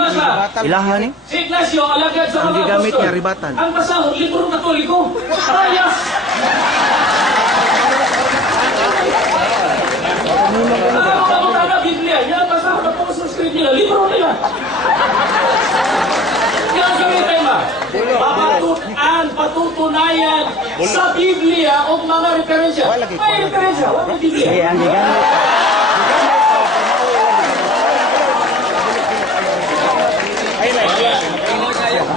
Ilaha ni. Si Ignacio, alagad sa mga Ang gigamit apostol. niya, ribatan. Ang basahon, libro katoliko. Ayas! Ako na Biblia, yan basahon ng Apostles' Creed nila, libro nila. Yan ang gawin tayo ba? Patutunayan sa Biblia o mga referensya. May referensya, wala Biblia. Kaya ang gigamit.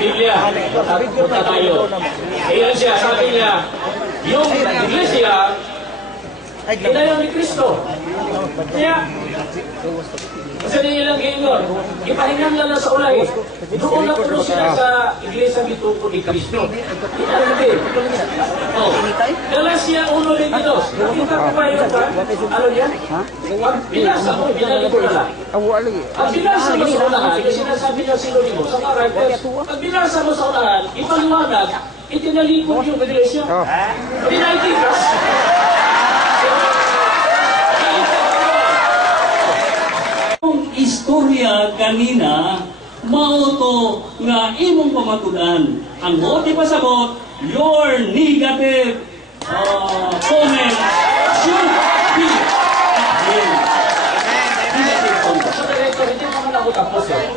Biblia, punta tayo. Ayan siya, sabi niya, yung iglesia, ginayon ni Kristo. Kaya, kasi nilang giingon, ipahingan lang sa ulay. Doon na puno sila sa iglesia bituko ni Kristo. Hindi. Oh. Galacia 1:22. Kita ko ba yun ba? Ano yan? Binasa mo, binalik ko na lang. Ang binasa mo sa unahan, yung sinasabi niya sinonimo sa mga writers, ang binasa mo sa unahan, ipaliwanag, itinalikod yung iglesia. Pinaitigras. Yung istorya kanina, mauto nga imong pamatudan. Ang mote pasabot, your negative comments should be upheld. Negative comments. Sa director, hindi naman ako tapos eh.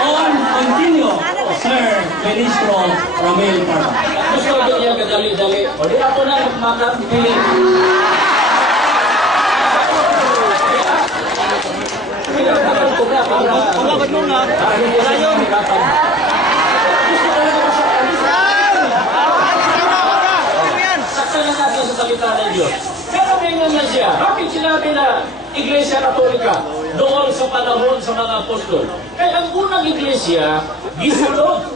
On continue, Sir Ministro Ramel Parma. Gusto ko niya kadali-dali. O di ako na magmakapili. Pagkakot mo nga. Saksan na natin sa salita ng Diyos. Pero ngayon na siya. Bakit sinabi na Iglesia Katolika doon sa panahon sa mga apostol? Kaya ang unang iglesia, gisulod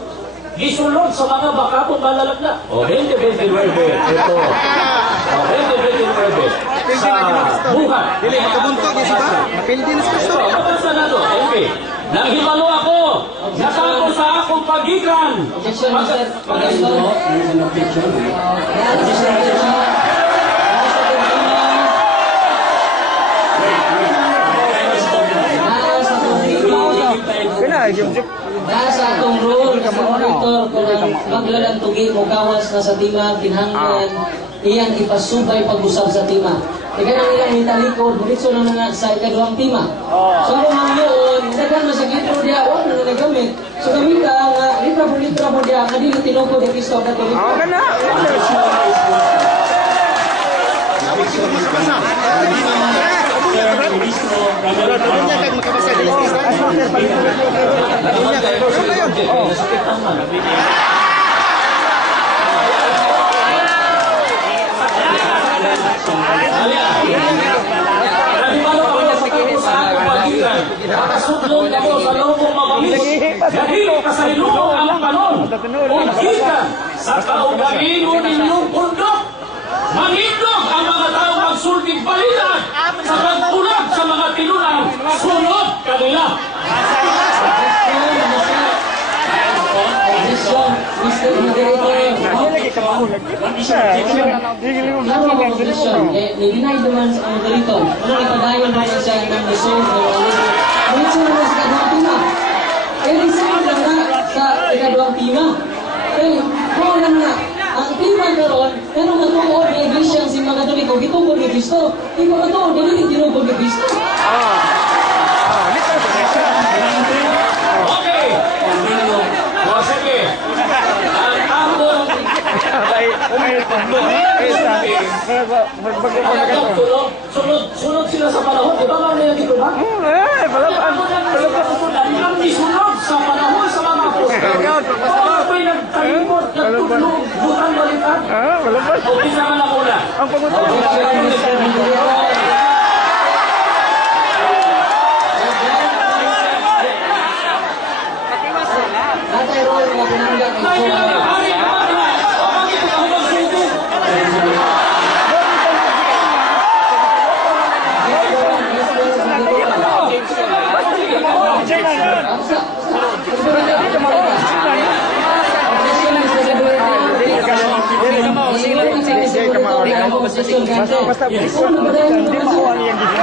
sa mga bakapong malalagna. O, 20-29. Ito. O, 20-29. Sa buhay. Dili makabunto niya siya ba? Napildi na sa Kristo. Mabasa na to. Okay. Nang himalo ako, nasako sa akong pagikan. Objection, Mr. Ministro, Objection. objection. Nasa atong rule, sa monitor kung ang maglalantugi mo kawas na sa tima, kinahanglan, iyang ipasubay pag-usab sa tima. Ika nang ilang hitalikod, buritso na nga sa ikaduhang tima. So kung ang yun, nagkano sa litro diya, wala na nagamit. So gamita nga, litra po diya, kadili tinukod ni Kristo na tuloy. Ministro Ramel Parma. Nakasutlong ako sa lubong mababis. Dahil kasalubong ang panon. O gikan sa kaugalingon ninyong bundok. Manindog ang mga tao magsulting balitan sa pagbulag sa mga tinunan. Sunod kanila. Objection, Mr. Moderator. Naroon ang objection, ni-deny naman sa moderator. Ano ipadayon naman siya ng resolve na wala. Buritso naman sa ikaduhang tima. Resolve lang na sa ikaduhang tima. Kung lang na, ang tima karon, pero matuod ni Iglesia ang simang Katoliko, gitungkol ni Kristo. Di ba matuod, dili tinungkol ni Kristo. Okay. O sige. Ang akong Sunod sila sa panahon. Di ba mga nila dito ba? Ang isunod sa panahon sa mga apostol. Ako'y nagtalimot, nagtulog, butang balikan. O pinangan ako na. Ang pangutan. Natay Roy, mga pinanggang kay Suna. Basta hindi makuha niya yung dito.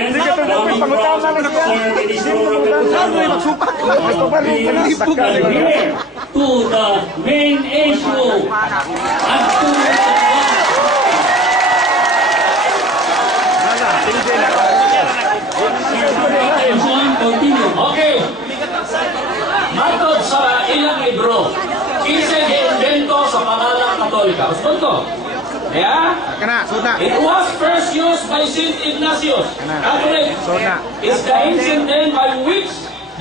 Hindi ka pangutanan na siya. Hindi pangutanan na magsupak. To the main issue. At to continue. Okay. Matod sa ilang libro, isa giimbento sa pangalang Katolika. Usbon ko. Yeah? Kana, suna. It was first used by Saint Ignatius. Catholic. It's the ancient name by which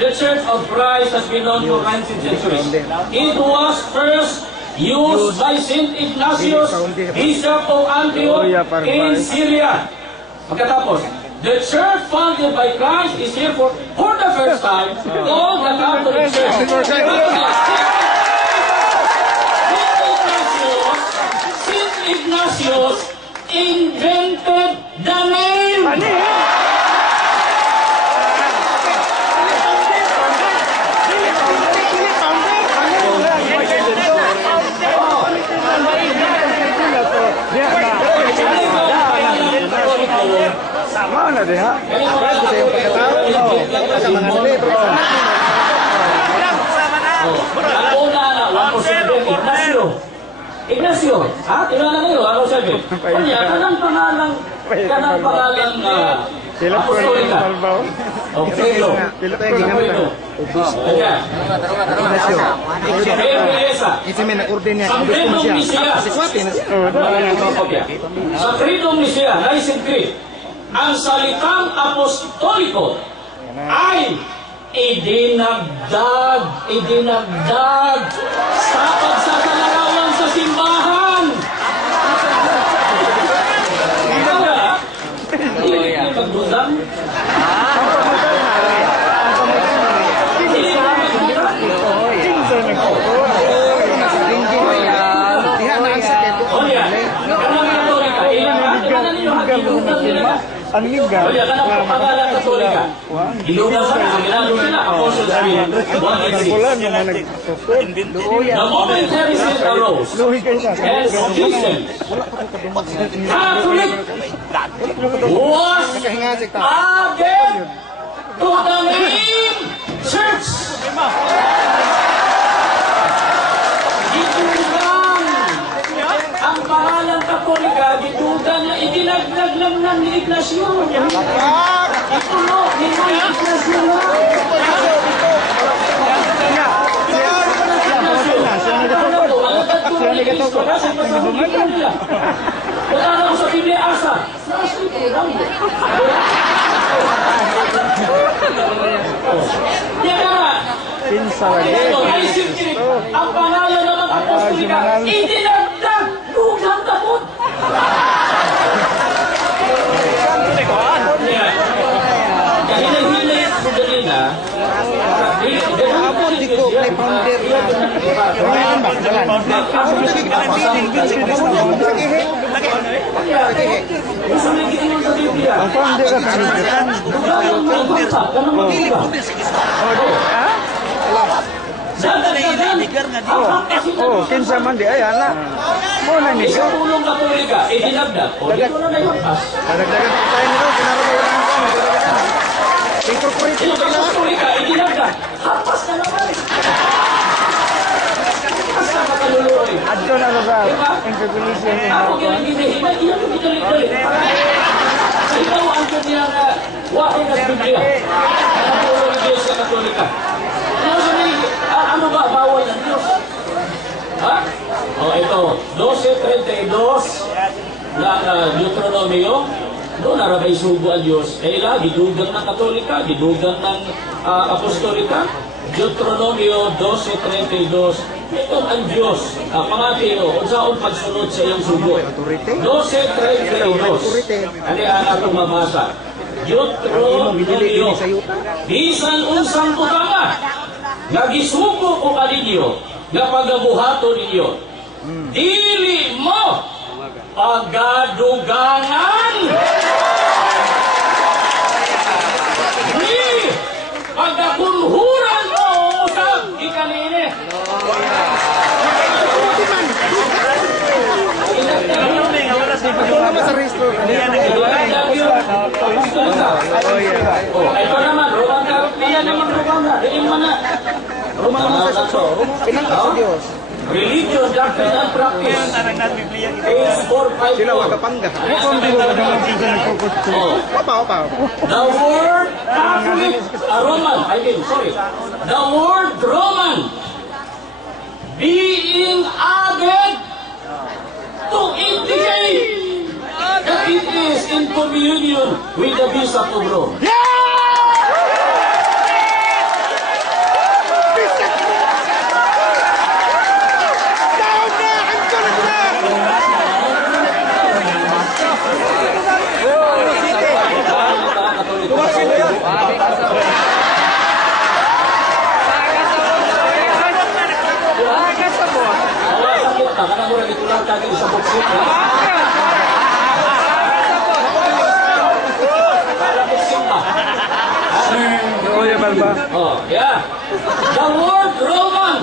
the Church of Christ has been known for 19th centuries. It was first used by Saint Ignatius, Bishop of Antioch in Syria. Pagkatapos, the church founded by Christ is here for the first time called the Catholic Church. Saint Ignatius invented the name. Sama na diha. Kasi yung pagkatao. Sa mga libro. Ang una na, 107, Ignacio. Ignacio, ha? Tinala kayo, 107. Kanya, kanang pangalang Kilap ko rin yung malbaw. O Pedro. Kilap ko rin yung malbaw. Kanya. Kasi may nag-order niya. Sa Kridong Nicea. Sa Kridong Nicea, Nicene Creed, ang salitang apostoliko ay idinagdag sa pagsasalarawan sa simbahan. Hindi pagdudang. Ang liga. Kaya ka na pangalan Katolika. Ilugan sa ginagawa sila. Apostles Creed 186. Wala naman nagsusod. The momentary sin arose. Luhi kayo sa. And Christians, Catholic was added to the name Church. Gitugang ang pangalan Katolika, gitugang na idinagdag lang ng ni Ignacio. Itulo, ni Ignacio lang. Wala na ko sa Biblia asa. Yan nga. Pinsa lagi. Ang pangalan ng mga apostolika, idinagdag lugang kapot. Kasi nag-hilay ko kanina, Abot dito kay founder. Ngayon ba? Jalan. Ang founder ka sa Oh, kinsa man di ay ana. Mo na ni isang tulong Katolika, idinagdag. O, dito na na yung pas. Dagdagan tayo nito, kinakabayaran ko, dagdagan. Incorporate Yung Katolika, idinagdag. Hapas na naman. Hapas na makaluluoy. adto na sa incorporation ni Ako ginaginihinay, iyan yung italit-talit. Sa ikaw, ang kanya na wahin ng Biblia. Ang tulong ng Diyos sa Katolika. Ano ba, bawal ng Diyos? 12:32 ng Deuteronomio, doon narabay sugo ang Diyos. Kaya gidugang ng Katolika, gidugang ng Apostolika. Deuteronomio 12:32, ito ang Diyos, pangatino, kung saan pagsunod sa iyong sugo. 12:32, ano ang atong mabasa? Deuteronomio, bisan unsang butanga, nagisugo ko kaninyo, nga pagabuhato ninyo, dili mo pagadugangan, ni pagakunhuran mo usap ikanini. Ito naman, Roman Karupian naman, Roman Pinangkas sa Diyos. Religion, doctrine, and practice. Page 454. Sila wakapangga. Opa. The word Catholic, the word Roman, being added to indicate that it is in communion with the Bishop of Rome. Oh, yeah. The word Roman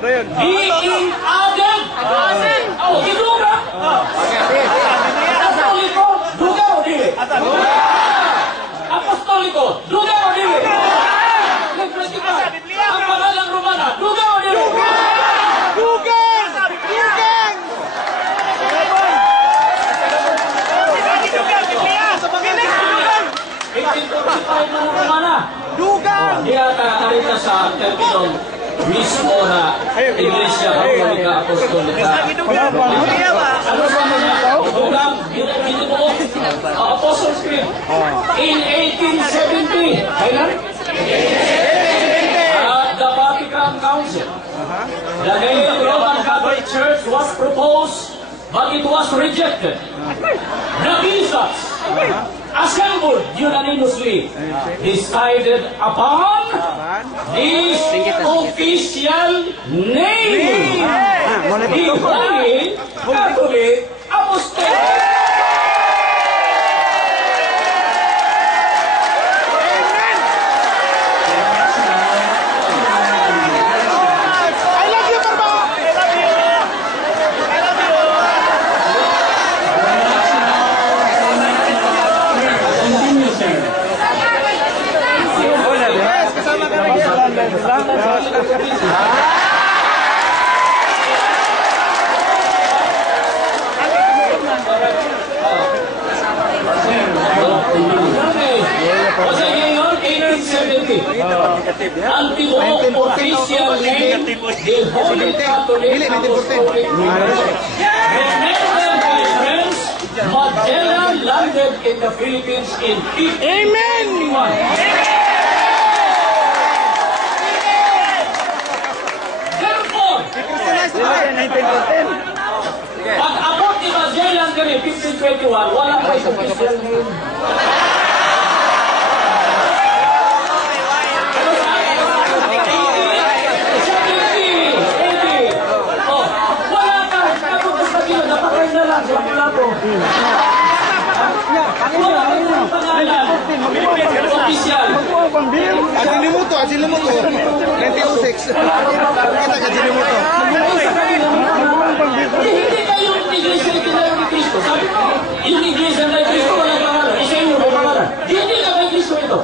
being added. Oh, giduga. Apostoliko, duga o dili? Apostoliko, duga o dili? Ang pangalang Romana, duga o dili? Dugan! Dugan! Dia narita sa terminong mismo na Iglesia Katolika Apostolika. Ano ba mga dugang ginubuo? Apostles' Creed. In 1870. Kailan? At the Vatican Council. The name Roman Catholic Church was proposed, but it was rejected. The bishops assembled unanimously decided upon this official name, the Holy Catholic Apostolic. Ang tibuok official name, the Holy Catholic Apostolic. Remember, my friends, Magellan landed in the Philippines in 1581. Therefore, pag abot ni Magellan kami 1521, wala kayo official name. Ajilimuto. 96. Kita Ajilimuto. Hindi kayo yung iglesia ni Cristo. Sabi ko, yung iglesia ni Cristo walang pangalan. Isa yung pangalan. Hindi ka kay Cristo ito.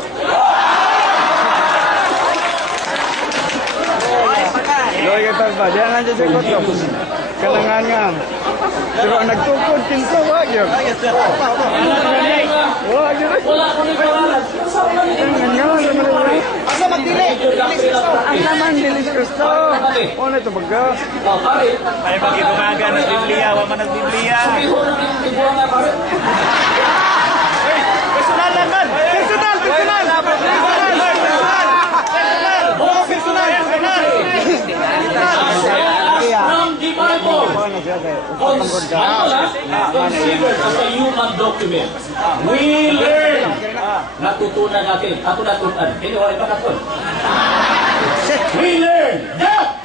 Loy ka ba? Diyan lang sa koto. Kanangan. Pero nagtukod pinto wag yun. Wala ko ni pangalan. Asa magdili? Asa man dili? Kristo. Ano ito baga? Oh, pare. Ay, pag-ibumaga ng Biblia, wala ng Biblia. Sumiho na yung tibuan nga, pare. Personal naman! Personal! Personal! From the Bible, considered as a human document, we learn. Natutunan natin. Ako natutunan. Anyway, pakatun. We learn that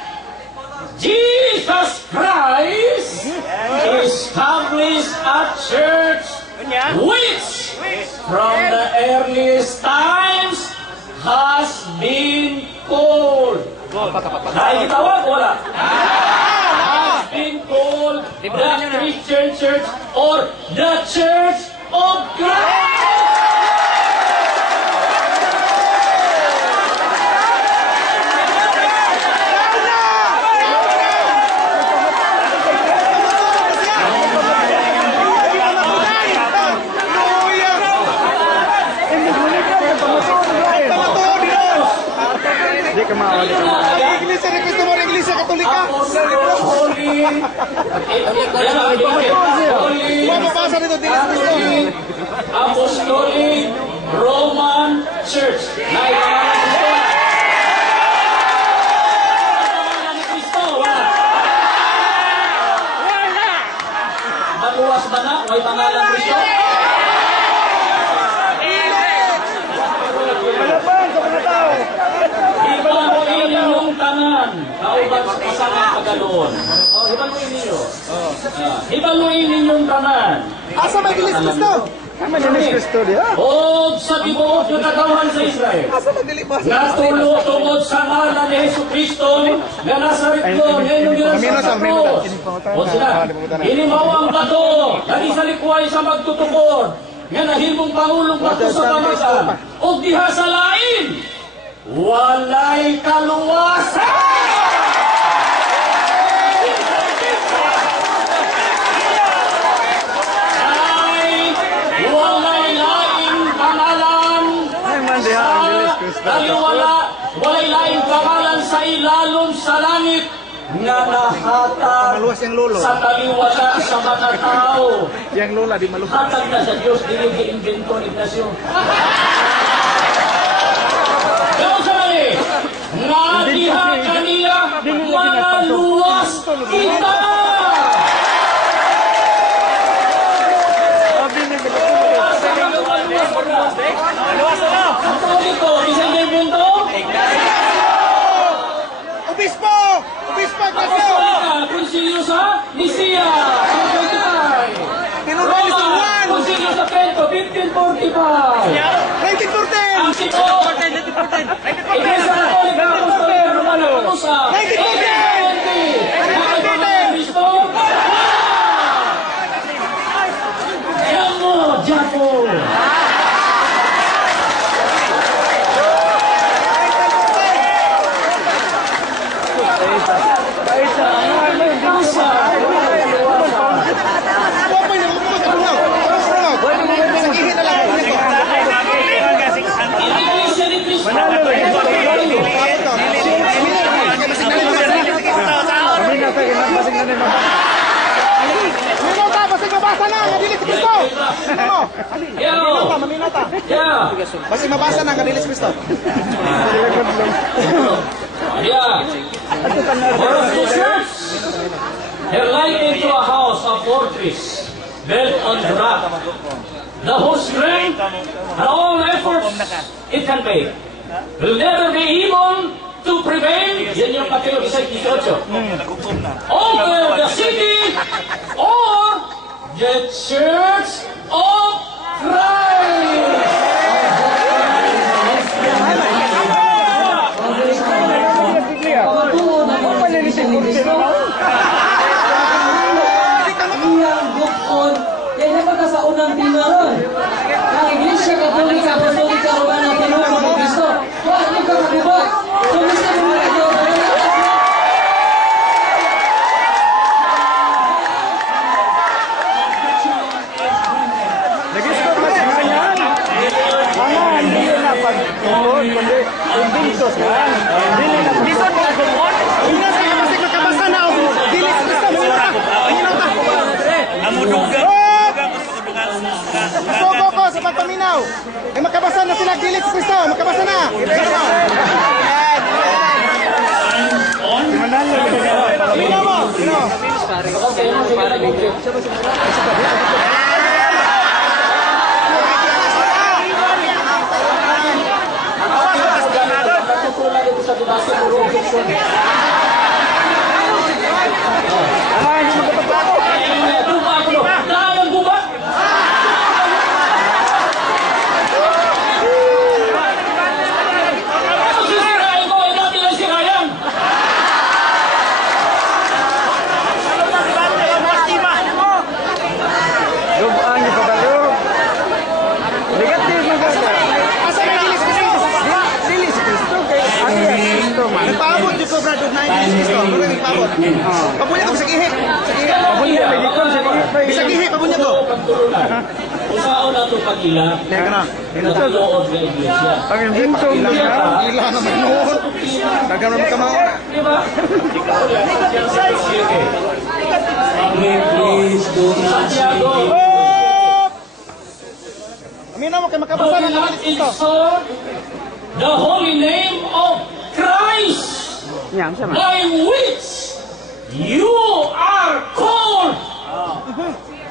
Jesus Christ established a church which, from the earliest times, has been called. Nakikitawag? Wala. Has been called the Christian Church or the Church of Christ. Di ka maawa, di ka maawa. Iglesia ni Cristo mo, Iglesia Katolika. Mapapasa nito, Dilas Cristo. Apostolic Roman Church. Maluwas ba na? May pangalan Kristo? Malaban sa mga tao. Ibaluin ninyong tanan. Kauban sa kasamang paganoon. Ibaluin ninyo. Ibaluin ninyong tanan. Asa may Dilas Cristo? Tama ni Kristo diya. O sa tibuok yung katawhan sa Israel. Asa may Dilas Cristo? Natulo tungod sa ngalan ni Jesu Kristo nga nasa rito, ngayon yung ginasa sa krus. O sila, inimawang bato, lagi sa likway sa magtutukod, nga nahimong pangulong bato sa pamagan, o diha sa lain, walay kaluwasan! Walay laing pangalan walay laing pangalan sa ilalom sa langit nga nahatag Maluwas yung lolo. sa taliwala sa mga tao. Yang lola di maluwas. Hatag na sa Diyos, dili gi-invento ni Ignacio. Gawin sa mali, nga diha kaniya mga luwas kita. Katoliko, isang invento? Obispo! Obispo! Apostolika, Concilio sa Nicea, 1945. Tinurban ni San Juan! Concilio sa Trento, 1545. 1914! Ang sito, Iglesia Católica, Apostolika Romana, Kamusa, 1914! 1820. Cristo? Jamo, Jamo. Huwag mo yung mga tulog. Sagihin na lang nito. Iglesia ni Cristo. Minota, basig mabasa na, ngadilis si Cristo. Ano? Yo. Maminota. Yeah. Basig mabasa na, ngadilis si Cristo. Yeah. The church, they're likened to a house, a fortress, built on the rock. The whole strength and all efforts it can make will never be able to prevail. Yan yung Mateo 18:18. Over the city or the church of Christ. Pagatuo na mga Iglesia ni Cristo. Iyang bukod. Kaya napaka sa unang tinaron. Ang Iglesia Katolika, Apostolika, Romana, Tinuod ni Cristo. Huwag niyo ka magubot. Sumisa mo mga ito. Nag-stop na siya yan. Mga hindi na pagtungkol, kundi invictus ka. Hindi na pagtungkol. sa pagpaminaw. Ay makabasa na sila gilit sa Kristo. Makabasa na. Sino mo? Sino? Nagpaabot dito brad of 90 Kristo. Mura nagpaabot. Pabunya ko sa gihi. Sa gihi. Pabunya ba dito sa gihi? Sa gihi pabunya ko. Usaon na ito pag-ila. Teka na. Nagtuod ng iglesia. Ang dito na ila na magnuot. Dagan mo kamao. Di ba? Please do not speak. Amin mo kay makabasa na ng Kristo. Exalt the holy name of Christ, by which you are called.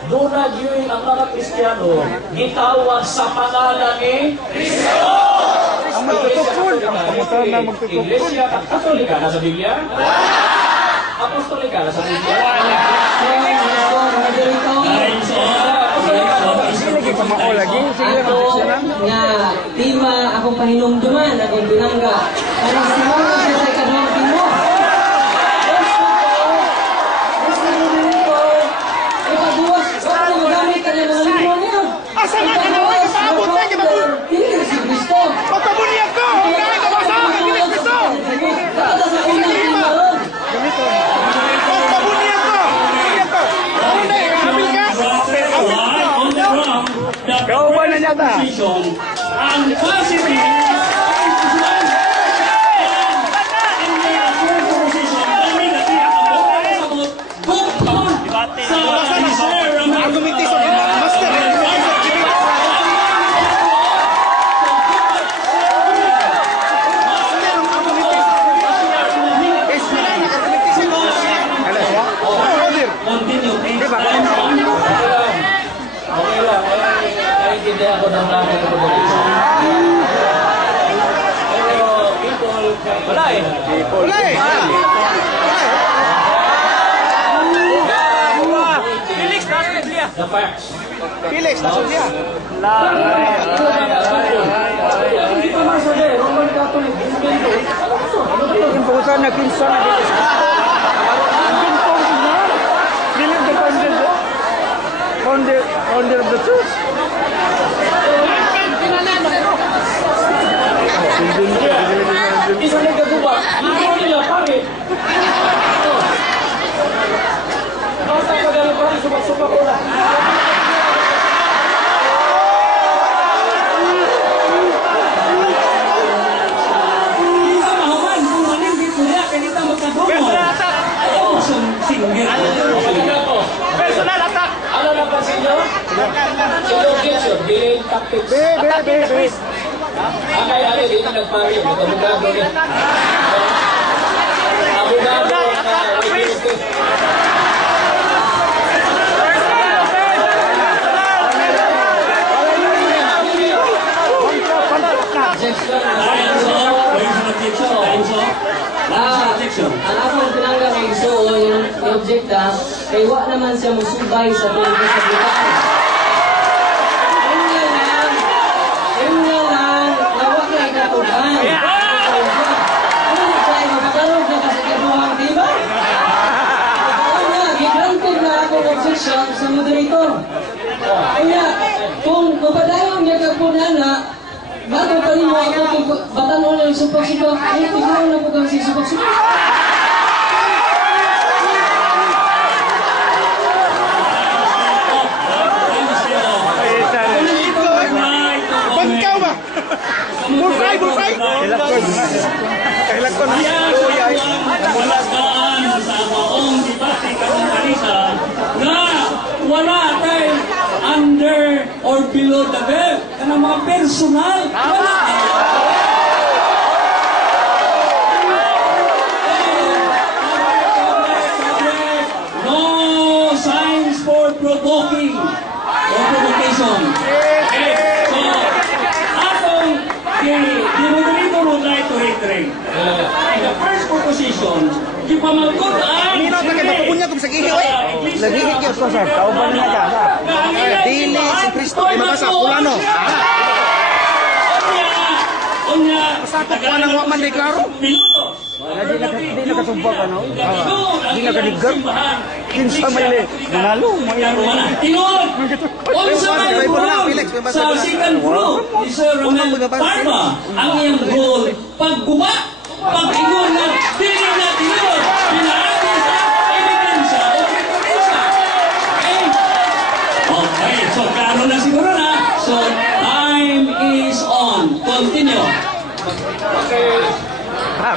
Doon na yun ang mga Kristiyano, gitawag sa pangalan ni Kristo. Ang magtutupol. Ang pamutan na magtutupol. Iglesia Katolika na sa Biblia? Apostolika na sa Biblia? Sige pa mao lagi. Sige Ako nga tima akong pahinumduman akong binangga. Ano si mo siya sa ikaduhang timo? Ikaduwas, ano magamit ka ng mga libro niya? Asa na ka na wala sa abot na kay Hindi si Kristo. Pagpabunya ko. Ang nakabasa ang gilit Kristo. Kada sa unang timo. Pagpabunya ko. Bunya ko. Una habil ka. On the ground, the Kauban na niya ta. position, ang positive Argumentation master. Hindi ba? Okay lang. Naiintindihan ko ng namin ng pag-ibig. Pero people... Wala eh. Wala eh. The facts. Felix, nasa siya. Hindi pa masabi. Roman Catholic. Yung pumunta na kinsan na dito. Philip the founder of the church. Isa na gaguba. Ikaw nila, pare. Basta ka gano'n pa rin, sumak-sumak ko na. Isa mahaman, kung manin dito niya, kanita magkadumo. Ayaw, singgit. Personal attack. Ano na pa sa inyo? Si location, delaying tactics. Be. Akay, ali, dito nagpari. Abogado niya. Abogado. Ang akong pinangga kay Iso, yung objekta, kay wa naman siya musubay sa tuloy sa bukaan. Yung nga lang, lawak na ikatugan. Ano tayo, makakarog na kasi kaduhang, di ba? Gigranted na akong objection sa moderator. Kaya, kung mapadayon niya kapunan na, bago pa rin mo ako kung batanon na yung supak-supak, ay tignan na po kang supak-supak. Bangkaw ba? Bullfry. Kailakon. Paglasgaan sa maong debate karong kanisa na wala tayo under or below the belt. ng mga personal. No signs for provoking or provocation. Okay, so, atong the moderator would like to reiterate. In the first proposition, gipamagkutaan. Minot na kayo, mapupunya kung sa gihi, oy. Lagihit yun. Sir, kauban na ka. Dili si Kristo, ay mabasa, kulano. Unya, Sakot ko nang waman di klaro. minutos. Di nakatumbak ano? Di nakaligar. Kinsa may nanalo mo yan. Tinod! Unsa may role sa second group ni Sir Romel Parma ang iyang role pagguba, pag-ingon na dili na tinod, pinaagi sa ebidensya o ebidensya. Okay? Okay, so klaro na siguro na. So, time is on. Continue.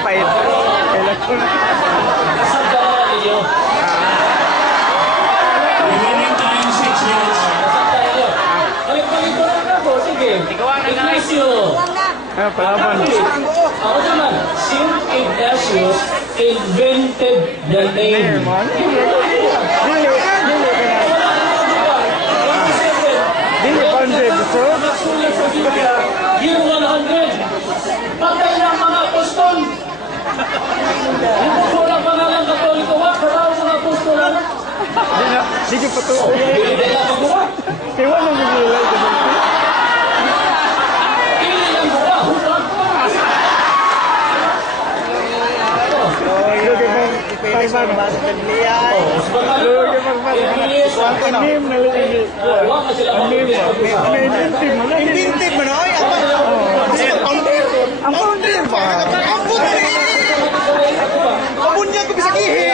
Pait. Kasagdaran ninyo. Remaining time 6 minutes. Balik-balik na ako. Sige. Ignacio. Palaban. Ako naman, Saint Ignatius invented the name. Dili pandre gusto. Year 100. Patay na ang mga apostol. Hindi ko lang pangalan Katoliko. Karaw sa mga apostolan. Sige pa to. Hindi na magawa. Kaya nang nilay ko. Hindi lang gawa. Hutang pa. Look at my Nim na lagi. Inventive man, oy. Ang founder ba? Ang founder. Kapunya ko bisa gihi.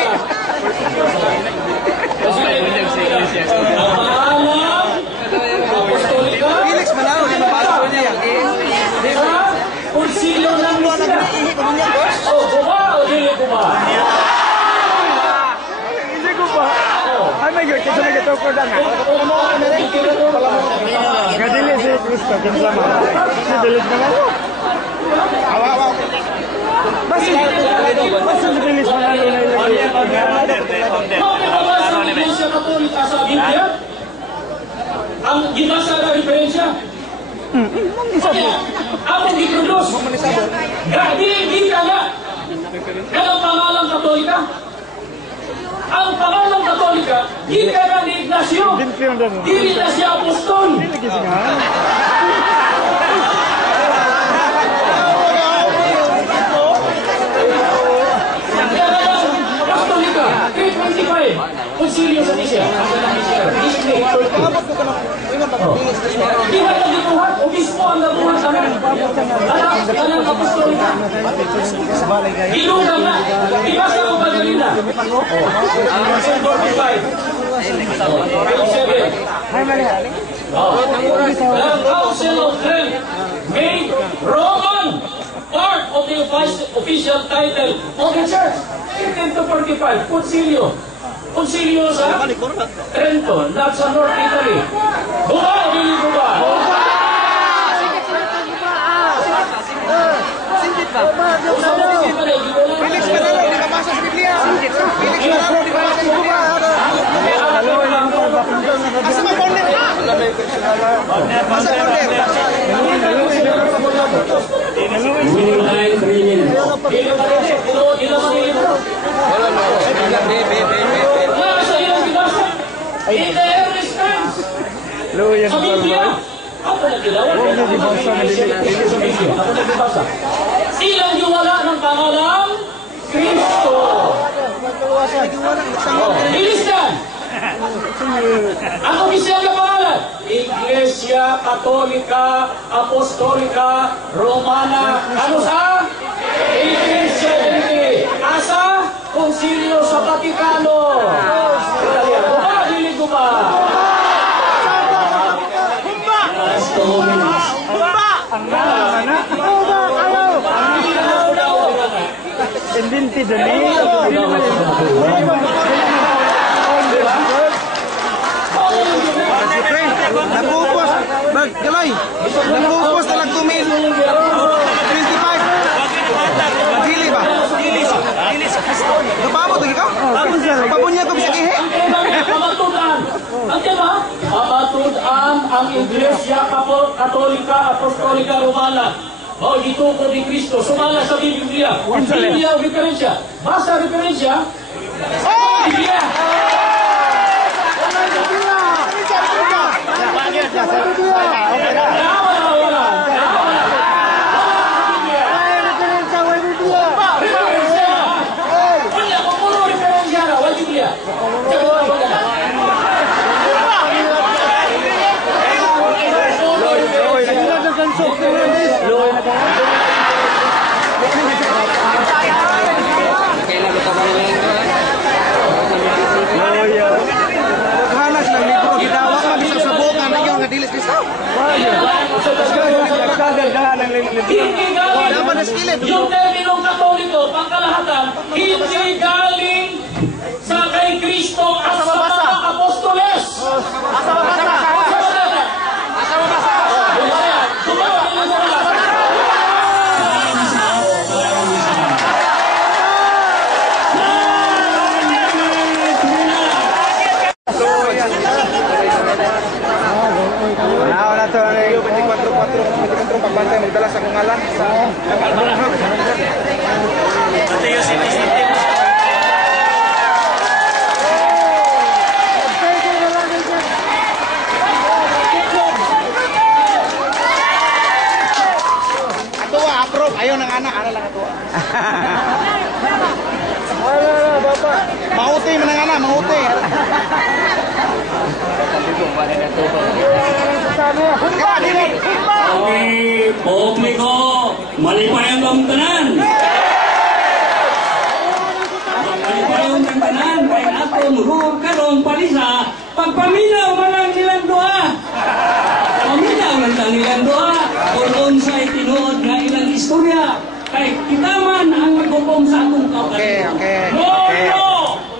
Felix Manalo, di mabasa ko niya. Kung sino lang Ano ang nag-ihi ko niya, boss? oh, guba o dili guba? Hindi ko ba? Ay may yun, kasi nagtoko na nga. Kadili si Cristo, kinsa man. Si Dilis na lang. Awa. Basta si Dilis na lang na ilagay. Mabasa ang Iglesia Katolika sa Biblia? Ang ginasa na referensya? Kaya, ako giproduce. Hindi ka nga. Kaya ang pangalang Katolika? Ang pangalang Katolika, di ka nga ni Ignacio. Dili na siya apostol. Katolika, 325. Concilio sa Nicea. Di ba yung gibuhat? O mismo ang nabuhat sa mga. Anong apostolika? Ilungan na. Ibasa ko ba ganila? 27. The Council of Trent made Roman part of the official title of the church. 1545, Concilio. Concilio sa Trento, not sa North Italy. Buba o dili buba? Felix Manalo, di mabasa sa Biblia. Felix Manalo, di mabasa sa Biblia. Asa man founder? Asa founder? Remaining time 3 minutes. Nasa iyong binasa. In the early times. Luya Sa sa Biblia. balbay. Ako nagdilawan. Huwag na dibasa na dili. Ako nagbibasa. Ilang giwala ng pangalang Kristo. Bilisan! Ang opisyal na pangalan, Iglesia Katolika Apostolika Romana. Ano sa? Iglesia Dili. Asa? Konsilyo sa Vatikano. Guba, dili guba. Last 2 minutes. Indinti dali. Napupos. Bag, Galoy. Nag-focus na lang 2 mil. 25. Dili ba? Dili sa Kristo. Napabot lagi ka? Pabunya ko bisa kihi. Kamatudan. Ang diba? Kamatudan ang Iglesia Katolika Apostolika Romana. O gituko ni Kristo. Sumala sa Biblia. Biblia o referensya. Basta referensya. Biblia. Naghanas ng libro, gidawak na bisag sa buka na yung nga dili sa Kristo. Dapat na skillet. Yung terminong Katoliko, pangkalahatan, hindi galing sa kay Kristo at sa mga apostoles. Asa mabasa? Wala to ang 24 pagbantay magdala sa kungalan. Atuwa approve ayaw ng anak ara lang atuwa. Wala baba. Mauti man ang anak, mauti. Okay, publiko, malipayan ang tanan. Malipayan ang tanan, kaya aton ruog karong palisa, pagpaminaw malang nilang doa. Paminaw lang nilang doa, kung unsay tinuod nga ilang istorya. Kay kita man ang maghukom sa atong kaugalingon. No!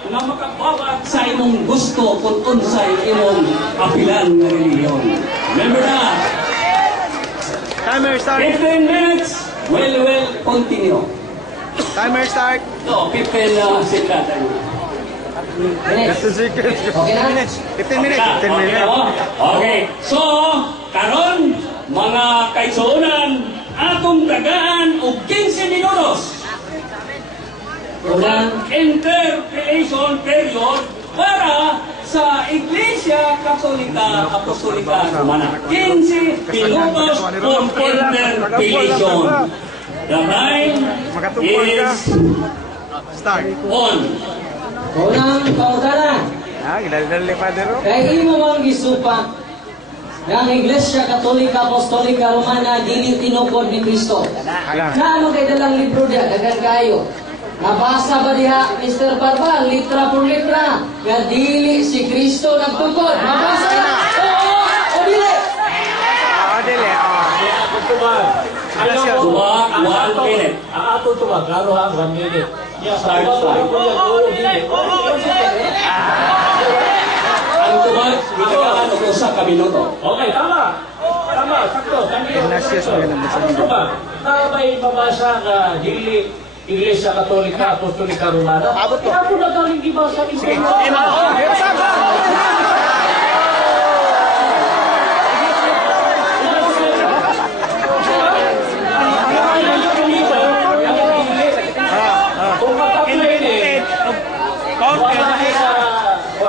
Na makababag sa imong gusto kung unsay imong apilan nga reliyon. Remember that? Timer start. 15 minutes, will continue. Timer start. So, 15 seconds. Okay na? 15 minutes. 15 minutes. Okay. So, karon mga kaigsuonan, atong tagaan og 15 minutos. Interpellation period para sa Iglesia Katolika Apostolika Romana. 15 minutos for interpellation. The time is Start. on. Unang pangutana. Gidali Father. Kay imo mang gisupak nga ang Iglesia Katolika Apostolika Romana dili tinukod ni Kristo. Ano kay dalang libro diha dagan kayo. Nabasa ba diha Mr. Barbal litra por litra nga dili si Kristo nagtukod. Nabasa na. Oo, o dili. Dili. Tuwag, 1 minute. Ang ato tuwag, klaro ha, 1 minute. Start. Ang tuwag, ginagawa ko sa kaminuto. Okay, tama. Tama, sakto. Ang tuwag, may mabasa ka dili Iglesia Katolika Apostolika Romana. Abot ko. Kaya na galing ibasa ito.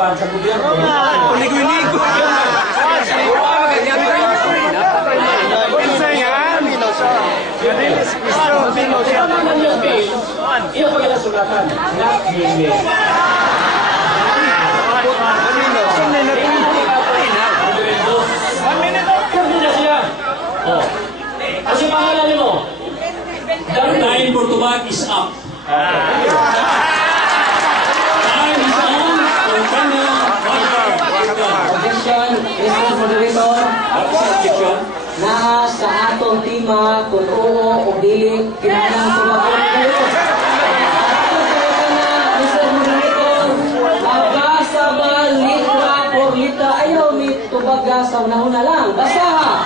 Sa gobyerno. Ligo-ligo. Iyo pa kaya sulatan. Not email. Kasi pangalan mo. The time for tubag is up. Time is on. Objection, Mr. Moderator. Objection. Na sa atong tema kung oo o dili kinahanglan tumagon kayo. Mr. Moderator, mabasa ba litra por litra ayaw ni tubaga sa unahuna lang. Basa ha.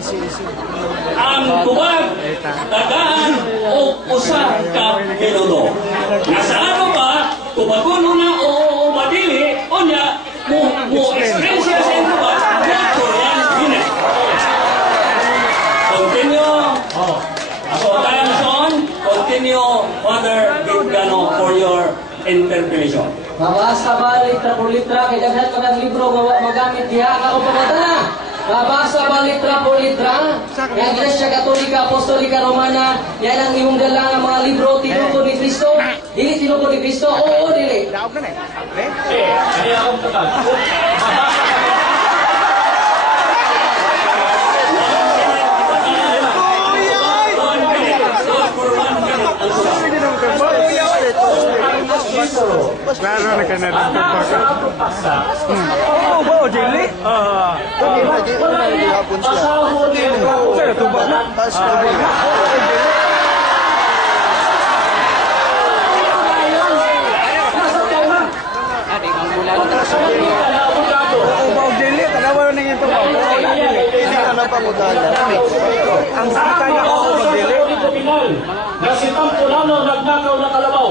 ang tubag, tagaan, o usa ka minuto. Nasa ano ba, tubagon na o madili, o niya, mo experience sa inyo ba, for 1 minute. Continue. So, time on, continue, Father Gitgano, for your interpretation. Mabasa ba litra por litra, kaya daghan ka ng libro magamit diha ka o pagkatana. Mabasa ba litra por litra, kaya Iglesia Katolika, Apostolika, Romana, yan ang imong dala nga mga libro, tinukod ni Kristo. Dili tinukod ni Kristo, oo, dili. Daog ka na eh. Kaya akong tagal. Klaro na ka na rin pagpaka. Oo ba, Jilly? Sir, tuba na. Oo ba, Jilly? Tanawa na yung tuba. Hindi ka na pamudala. Ang sakita niya ako, Jilly. Na si Tampulano nagnakaw na kalabaw.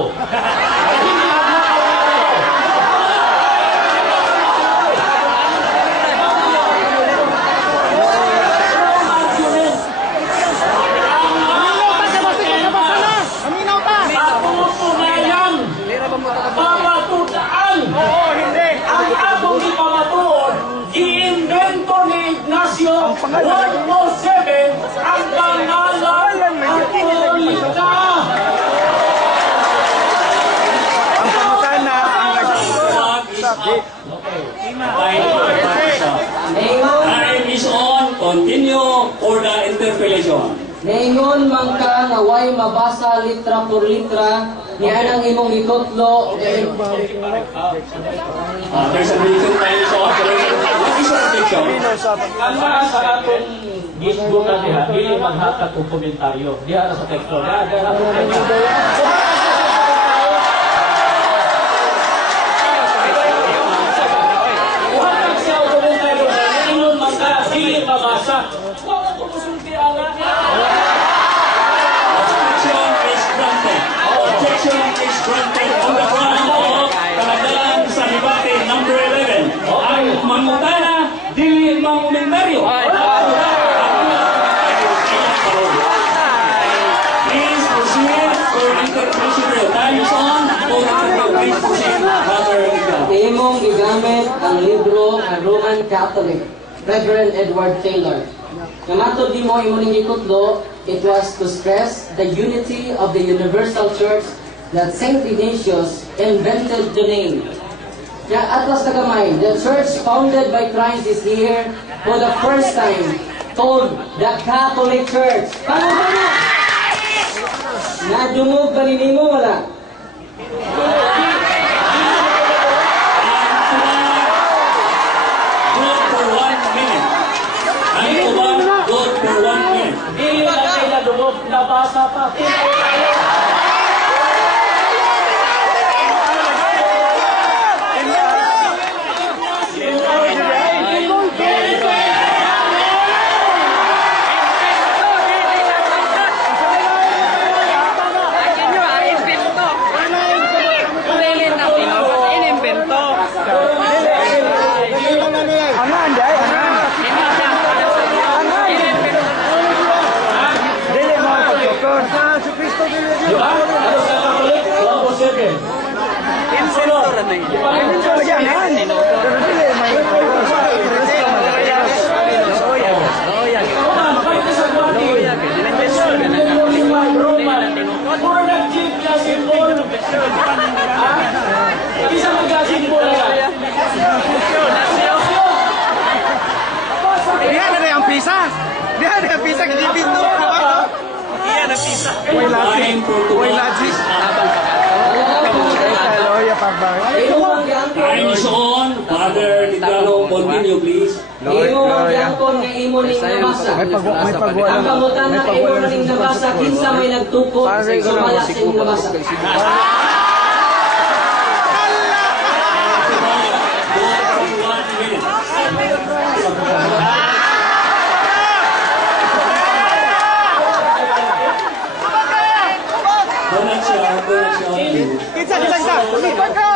World War 7 ang pangalan Katolika. Ang pangutana ang Time is on. Continue for the interpellation. Ngayon man ka na way mabasa litra por litra, niya ang imong gitutlo. There's a reason time is on. What is your objection? Ang mga sa atong gisbutan diha, dili maghatag og komentaryo. Diha sa teksto. Diha na Uhatag siya og komentaryo. Ingon man ka, dili mabasa. Wala ko musulti ala. Objection is granted. Objection is granted on the ground of kalagayan sa debate number 11. Ang mangutana, dili mangumentaryo. Please proceed for interpretation. Time is on. Please proceed, Father Gitgano. Imong gigamit ang libro ng Roman Catholic, Reverend Edward Taylor. Kamatod di mo imong gitutlo, it was to stress the unity of the Universal Church that Saint Ignatius invented the name. Kaya atlas na kamay, the church founded by Christ is here for the first time called the Catholic Church. Paano ba na? Nadungog ba ninyo wala? Good for 1 minute. Ang uban, good for 1 minute. Dili na kayo nadungog, nabasa pa. Diyan na yung pisa. Diyan na yung pisa. Pinto. Diyan na pisa. Uy, lagis. Time is on. Father Gitgano, continue please. Imo magyangkon nga imo ning nabasa. Ang kamutan na imo ning nabasa, kinsa may nagtukod sa sumala sa imong nabasa.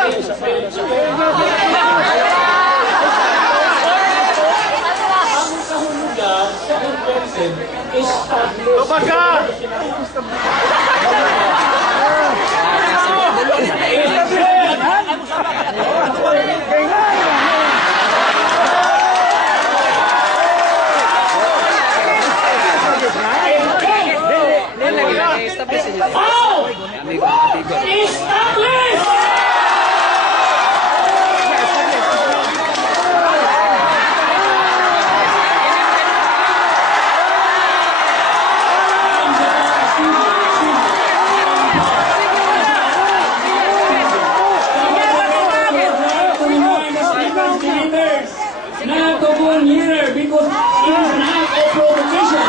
Ang kahulugan sa invented is established. Tupad ka! How? Established! Not of 1 year because it is an act of provocation.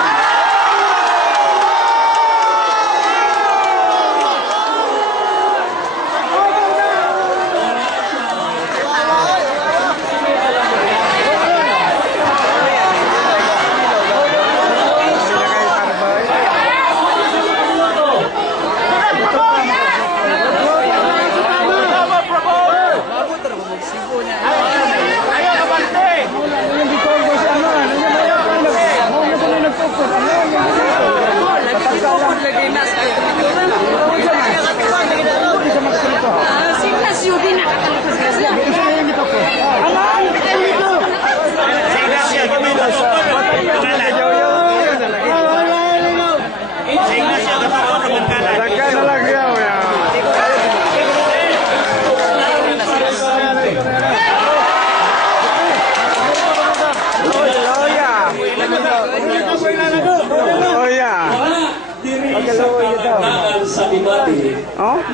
Sa debate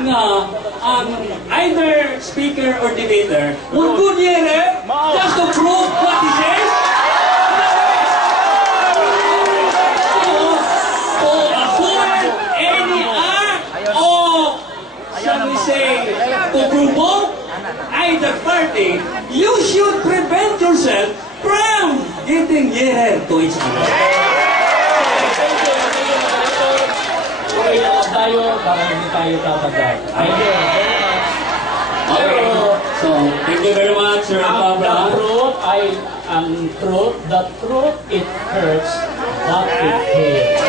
nga ang either speaker or debater will go there just to prove what he says. To avoid any act of, shall we say, to provoke either party, you should prevent yourself from getting here to each other. Tayo, para hindi tayo tatagay. So, thank you very much, Sir Pablo. The truth, it hurts, but it heals.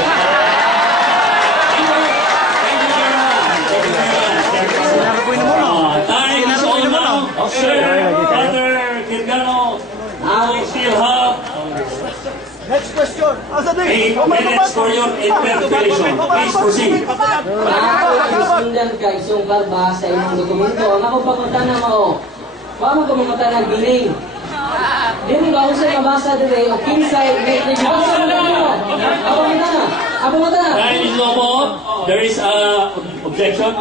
Time is on now. Sir, Brother Kirgano, we still have Next question. 8 minutes for your interpretation. Please proceed. Sundan ka isong karba sa imong dokumento. Ang ako pagkutana mo, paano ka magkutana gining? Dili ba ako sa nabasa dire o kinsay nagibasa mo mo? Ako matana. Time is no more. There is a objection.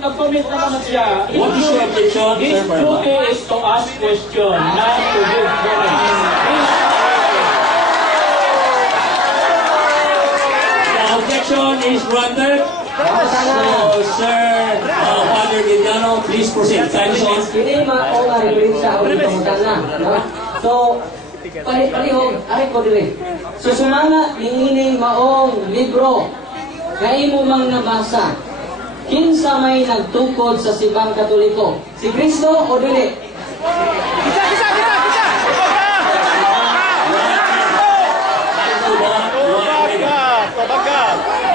Nag-comment naman siya. What is your objection, His Sir Pablo? duty is to ask question, not to give comments. Objection is granted. So, Sir Father Gindano, please proceed. Time is on. Hindi ma-o nga referensya ako pagkutana. So, palihog, ay ko dire. So, sumana niining maong libro na imo mang nabasa. Kinsa may nagtukod sa Simbang Katoliko? Si Kristo o dili?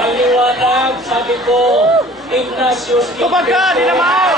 Maliwanag, sabi ko, Ignatius Tupad ka! Di na maaw!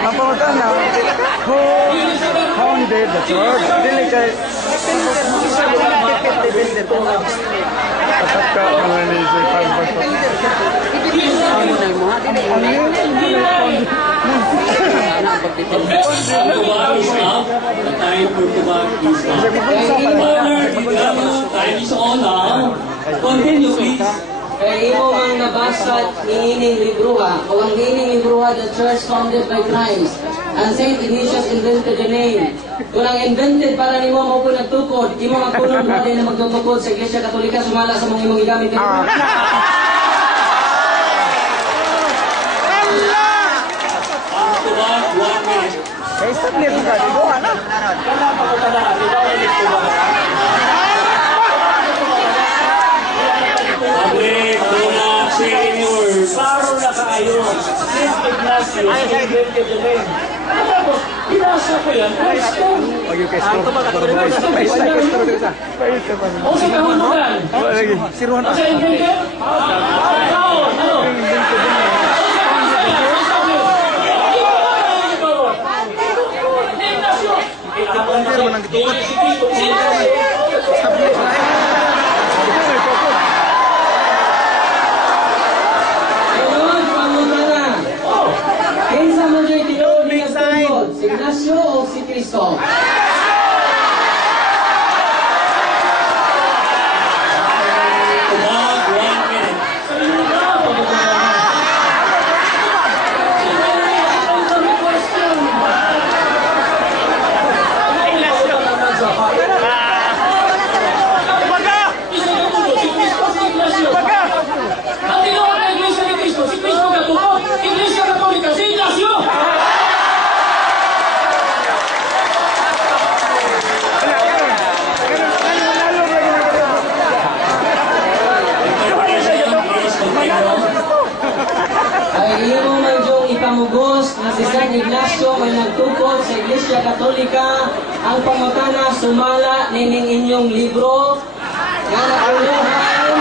Ang pangutan na, who founded the church? Dili kay Pataka mga ni Jay Palbato. Ano na mo? Tubag is up. The time for tubag is up. Father, time is on now. Continue, please. Kaya imo mang nabasa niining libruha, o ang niining libruha, the church founded by Christ, and Saint Ignatius invented the name. Kung ang invented para nimo mo po nagtukod, imo ang kunod mo din na magtutukod sa Iglesia Katolika, sumala sa mga imong igamit. Tubag, 1 minute. Kaya stop niya ito ka, dito ka na. Public, do not say any words. Klaro na kayo. Saint Ignacio, invented the name. Tapos, pinasa ko yan. Kristo. Pag yung kestro, barbaris. Paisa, kestro dito sa. Paisa pa. O sa kahulugan. Lagi, siruhan pa. Sa invented? Ano? Pero manang gitukod. Sunod, pangutana. Kinsa man dyan tinuod ni nagtukod, si Ignacio o si Cristo? Tubag, 1 minute. Ang tinuod ng Iglesia ni Cristo, si Cristo katukod. Iglesia Katolika, si Ignacio. Interpretation, please continue. Ay imo man diyong ipamugos na si San Ignacio may nagtukod sa Iglesia Katolika, ang pangutana sumala nining inyong libro nga nakuluhan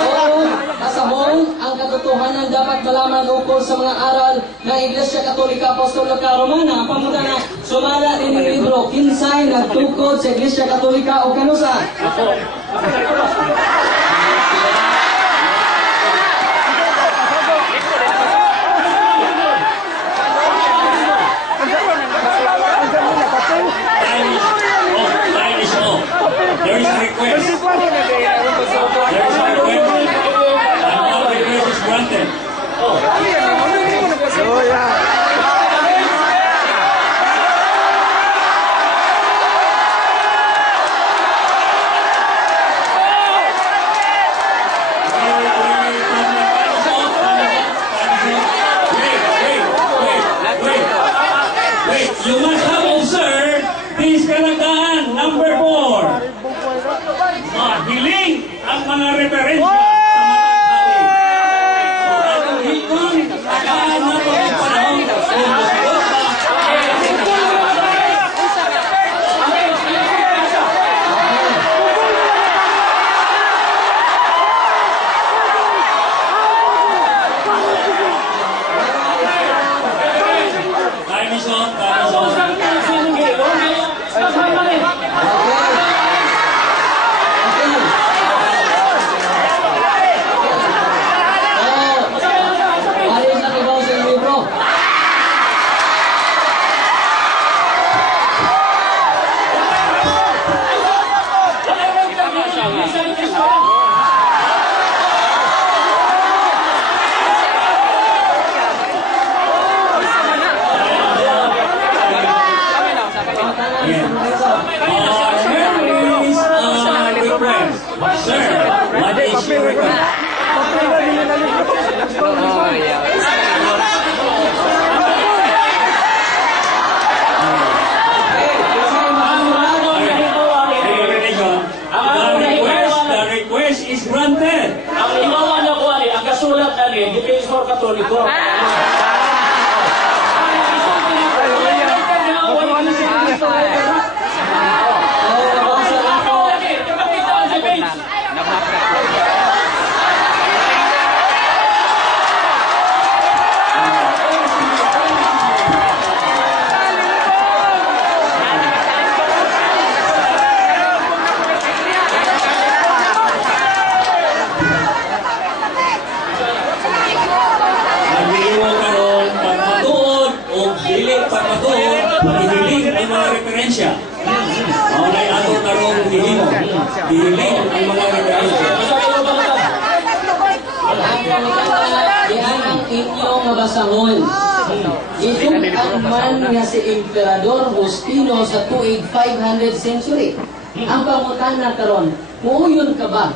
o kasahong ang katotohanan dapat malaman ukol sa mga aral ng Iglesia Katolika Apostolika Romana. Ang pangutana sumala nining libro kinsay nagtukod sa Iglesia Katolika o kanusa? Time is off. There is a request. There is a request. And all request is granted. Oh, yeah. Wait, you must have observed this kalagdaan, number 4. Mahiling ang mga referensya sa matang So, anong hikon, tagaan na ito ang panahon kung masigot pa. Time is on, time is on. Alis na kibaw sa libro. Here is a request. Sir, what is your request? The request is granted. Ang imawan na kuwali, ang kasulat na rin, Defensor Katoliko. Nag-iwo karon iglesia. Maunay ato karong dihimo. Dihiling ang mga iglesia. Yan ang inyong mabasahon. Itong man nga si Emperador Justino sa tuig 500 century. Ang pangutana karon, muuyon ka ba?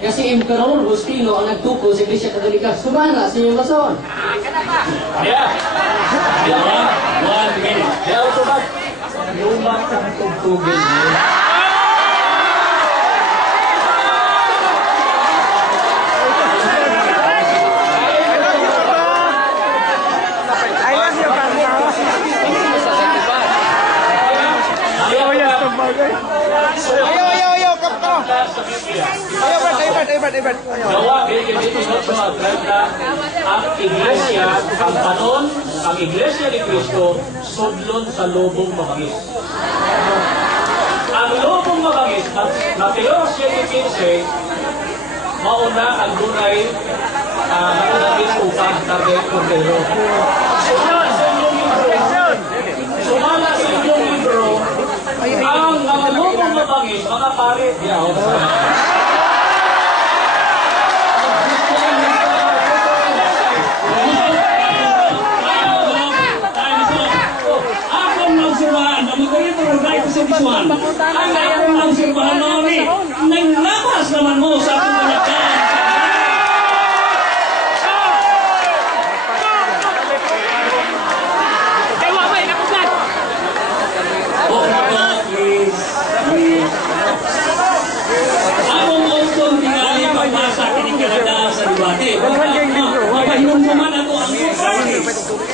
Kasi Emperador Justino ang nagtuko sa Iglesia Katolika. Sumala sa inyong basahon. Yeah. 1 minute. Kaya ito ba? Lumang tugtugin niya. I love you, Carlos. Oh, yes, bagay. Ayaw, kap ka. Ayaw, Brad. Gawa, dito sa ang iglesia, ang panon, ang iglesia ni Cristo, sudlon sa lobong mabangis. Ang lobong mabangis, Mateo 7:15, mauna ang dunay nakunagis upang target kordero. Sumala sa inyong libro, ang mga lobong mabangis, mga pare, diyaw. Ang akong lang sirbahan mo ni naglabas naman mo sa akong panagkaan. Please. Akong option tingali pagpasa kinikalada sa debate. Mapahinumduman ako ang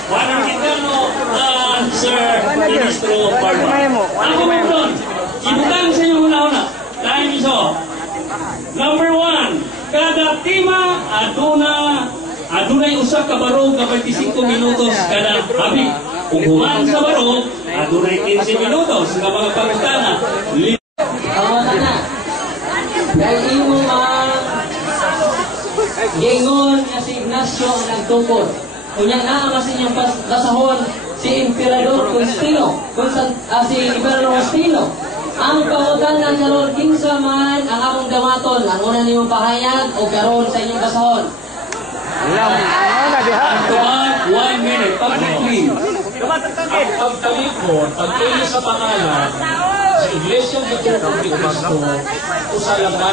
parang kita no Sir Ministro of Parliament. Ako mo doon, ibutang sa inyo una-una. Time is off. Number 1, kada tima adunay usa ka barog na 25 minutos kada habi. Kung human sa barog, adunay 15 minutos nga mga pangutana. Tawag na. Dahil imo gingon nga si Ignacio ang nagtungkol. Kunyang naama sa inyong basahon si Emperador Justino. Si Emperador Justino. Ang pangutan ng karon kinsa man ang akong damaton. Ang una niyong pahayag o karon sa inyong basahon. Tumat, 1 minute. Pag-please. Ang pagtalikod, pagpili sa pangalan, sa Iglesia Katolika ni Cristo, usalanga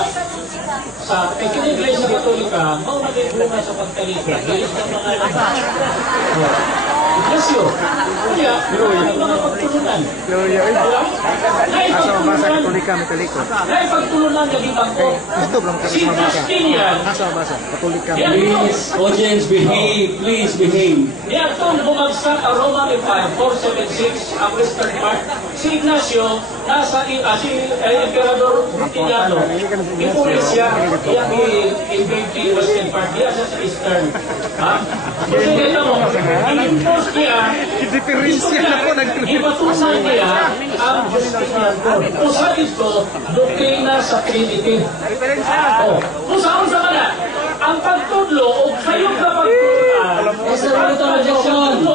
sa Iglesia Katolika, maunagay bunga sa pagtalikod. Dili sa pangalan. Iglesia, kaya, ang mga pagtulunan. Asa Katolika, Metaliko. Naipagtulunan ng ibang ko. Ito lang Si Justinian, Asa basa Katolika. Please, audience, behave. Please, behave. Niyatong bumagsak ang Roman Empire 476 ang Western part. Si Ignacio, nasa si Emperador Justiniano, ipulis siya, iyang i-invade the Western part, diya siya sa Eastern. Ha? Kasi dito mo, in-impose niya, Diferensya na po ibatusan niya ang Justinian code. Usa dito, doktrina sa Trinity. Kung saan sa kana, ang pagtudlo o sayong na pagtudlo, Yes, sir, ito objection.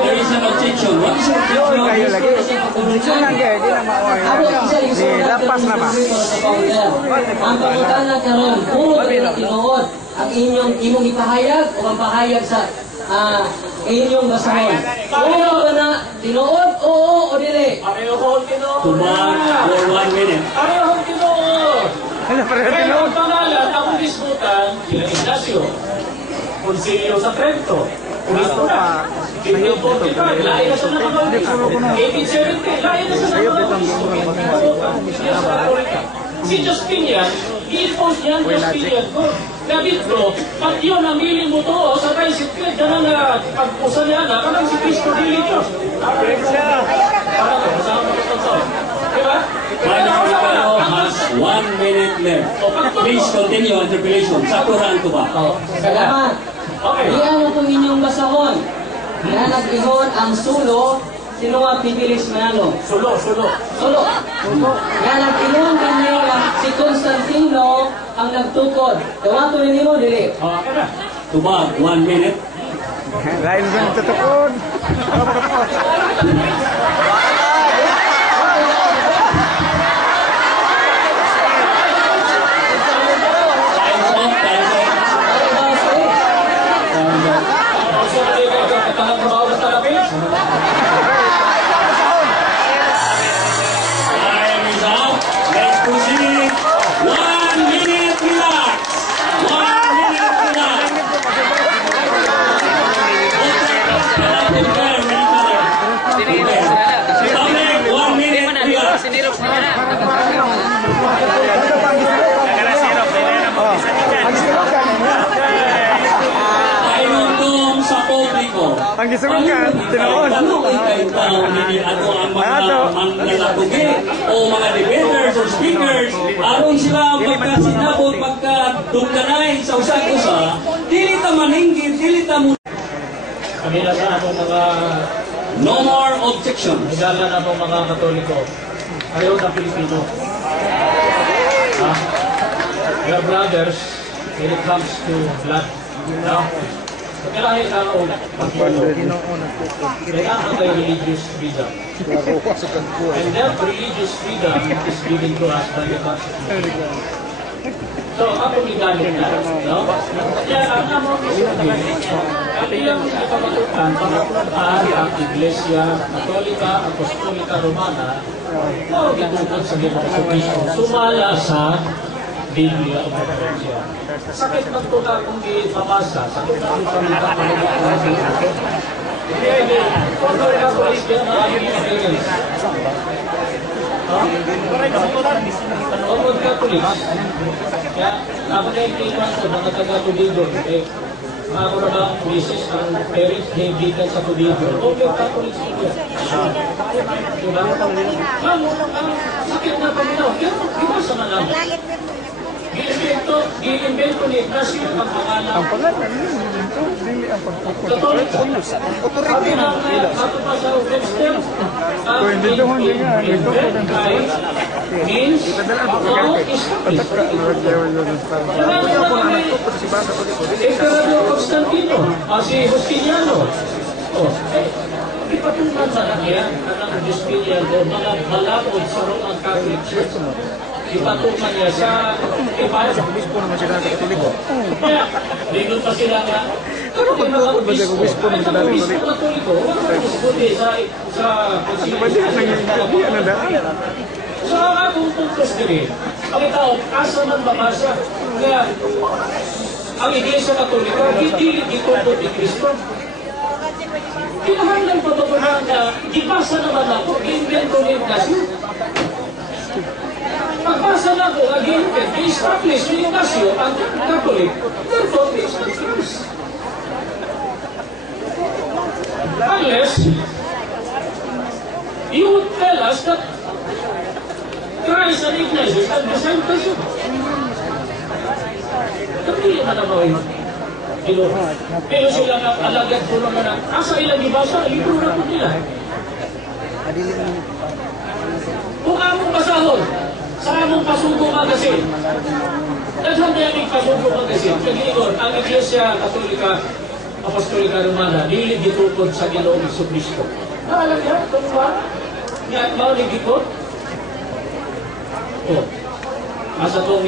There is an objection. What is your objection? Kayo lagi. Ito lang kaya, di na mawag. Di lapas na ba? Ang pangutan na karon, puro tinuod ang imong ipahayag o ang pahayag sa inyong basahon. Puro ba na tinuod oo o dili? parehong tinuod. Tumat for 1 minute. Parehong tinuod. Ano pa rin Pero tinawag? ang pangalan, ang disputan, sila Ignacio. Konsilyo sa Trento. Pulisto na. 1845, lain na siya ng mga 1870, lain na siya ng mga Si Justinian, i-impose niyan Justinian ko. David ko, pag yun ang mili mo to, sa tayo si Craig, ganang pag-usa niya na, kanang si Cristo Dili Diyos. Parang kasama ko ito. Diba? Manang has 1 minute left. Please continue interpellation. Sakurahan ko ba? Salamat. Iyan itong inyong basahon. Na nag-ihon ang sulo, sino nga pipilis manalo? Sulo. Sulo. Nga nag-ihon kanila si Constantino ang nagtukod. Dawato rin mo, dili. Tumat, 1 minute. Lain sa tutukod. gisunod ka. Tinuod. Ano ang mga manlalatugi o mga debaters o speakers aron sila magkasinabot magkadugkanay sa usa-usa dili ta manhinggit dili ta mo Kanila sa atong mga no more objections. higala na itong mga Katoliko. Ayaw na Pilipino. We are brothers when it comes to blood. No? Kailangan tao kailangan tayo religious freedom. And that religious freedom is given to us by the Constitution. So, ako ligamit na. No? Kaya ang among ang iyang ipamatukan ang Iglesia Katolika, Apostolika Romana o gitungkol sa Ginoong Kristo. Sumala sa Biblia o Propesya. Sakit magtuka kung ipapasa, sakit ang pamilya kung Catholic yan ang aming experience. Common Catholics. Kaya, napag-iiwan ko, mga taga-Tubigo. Ako na ba, misis, ang parents, naibigan sa Tubigo. Okay, Catholics ito. Diba? Ang sakit na paminaw. Iwasa na lang. Gi-invento ni Ignacio ang pangalan. Ang pangalan nito, dili ang pagpupulot. Sabi na ato pa sa Webster, ang Hindi doon din nga, ito po ng means all is Emperador Constantino, si Justiniano. Ipatungan sa kanya ang Justiniano, mga balakod sa Roman Catholic Church. Ipatungan niya sa Ipayan. Obispo naman sila sa Katoliko. Kaya, lingon pa sila nga, pero kung obispo naman sila sa Katoliko, sa Pwede ka nangyayari, ano daan? So, ang akong puntos din ang tao, asa man babasa. Kaya, ang Iglesia Katolika, hindi itutod ni Kristo. Kinahanglan pa ba na, ibasa naman ako, invento ni Ignacio. Pagbasa na ko, again, i-establish ni Ignacio ang Catholic. Therefore, this is first. Unless, you would tell us that Christ and Ignatius are the same person. Hindi naman na mga pero sila nga alagad po naman na asa ilang ibasa, libro na po nila. Kung among basahon, sa among Pasugo Magazine, daghang kayang Pasugo Magazine, kagiingon, ang Iglesia Katolika, Apostolika Romana, dili gitukod sa Ginoong Jesucristo. Naalam yan, kung ba? Nga, maulig gikot? O, asa itong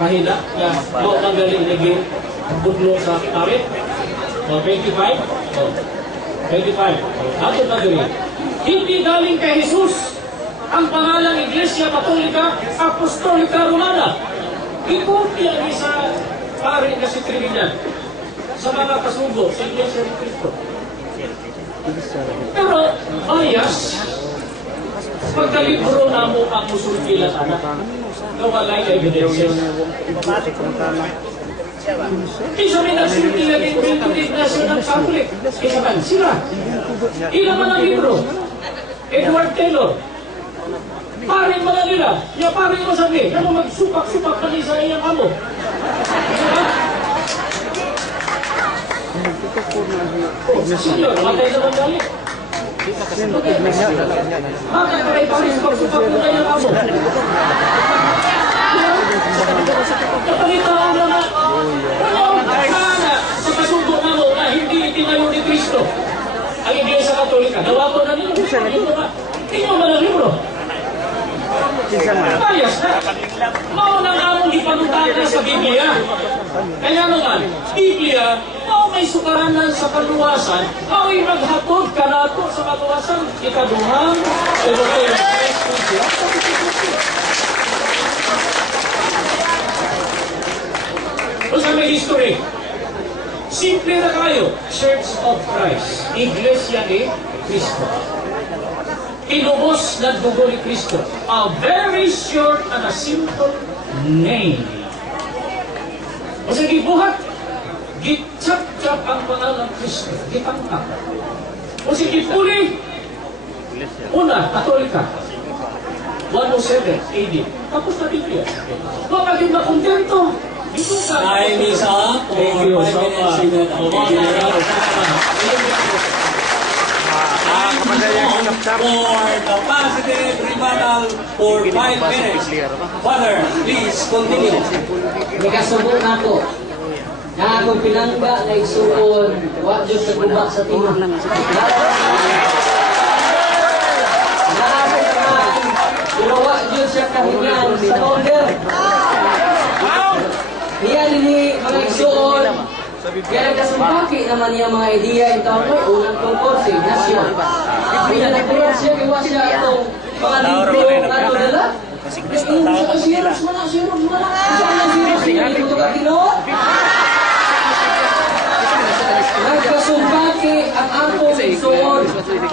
pahila, nga, mo magaling lagi budlo sa tarik. O, 25? O, 25. Ato magaling. Hindi galing kay Jesus ang pangalang Iglesia Katolika Apostolika Romana. Ipupya ni sa pari na si Trinidad sa mga kasugo sa Iglesia ni Cristo. Pero, bias, pagkalibro na mo ang musulpilan anak, nawalay evidences. Isa rin nagsulti na din dito ni Ignacio ng Catholic. Isa man, sila. Ilan man ang libro? Edward Taylor. Paring mga nila. Ya paring mo sabi. Ano magsupak-supak pa sa iyang amo. Senyor, matay naman dali. Bakit kayo paring supak-supak mo iyang amo? Kapalita ang mga sana sa kasugo na mo na hindi itinayo ni Cristo ang Iglesia Katolika. Nawa ko na nila. Tingnan mo ng libro. Bias na. Mao nang among ipanutanan sa Biblia. Kaya naman, Biblia, mao may sukaranan sa kaluwasan, mao'y maghatod ka nato sa kaluwasan, ikaduhang, Evangelio Kristo. O sa may history, simple na kayo, Church of Christ, Iglesia ni Cristo. Inubos na dugo ni Cristo. A very short and a simple name. O sa gibuhat, gitsap-tsap ang pangalan Kristo, gitangkap. O sige, puli. Una, Katolika. 107 AD. Tapos na Biblia. Huwag kaging makontento. Dito ka. Time is up. Thank you so much. For the positive rebuttal for 5 minutes. Father, please continue. May kasubok na ako. Na akong pinangga na igsuon, wa Diyos sa guba sa tima. Pero wa Diyos siya kahingan sa order. Niya nini mga igsuon, kaya nagkasumpaki naman niya mga ideya yung taon ko, unang tungkol sa Ignacio. Kaya nagpulat siya, kiwa siya itong mga libro na ito nila. Siros mo na. Saan ang siros niya? Ito ka ginoon? Nagkasumpaki ang akong igsuon.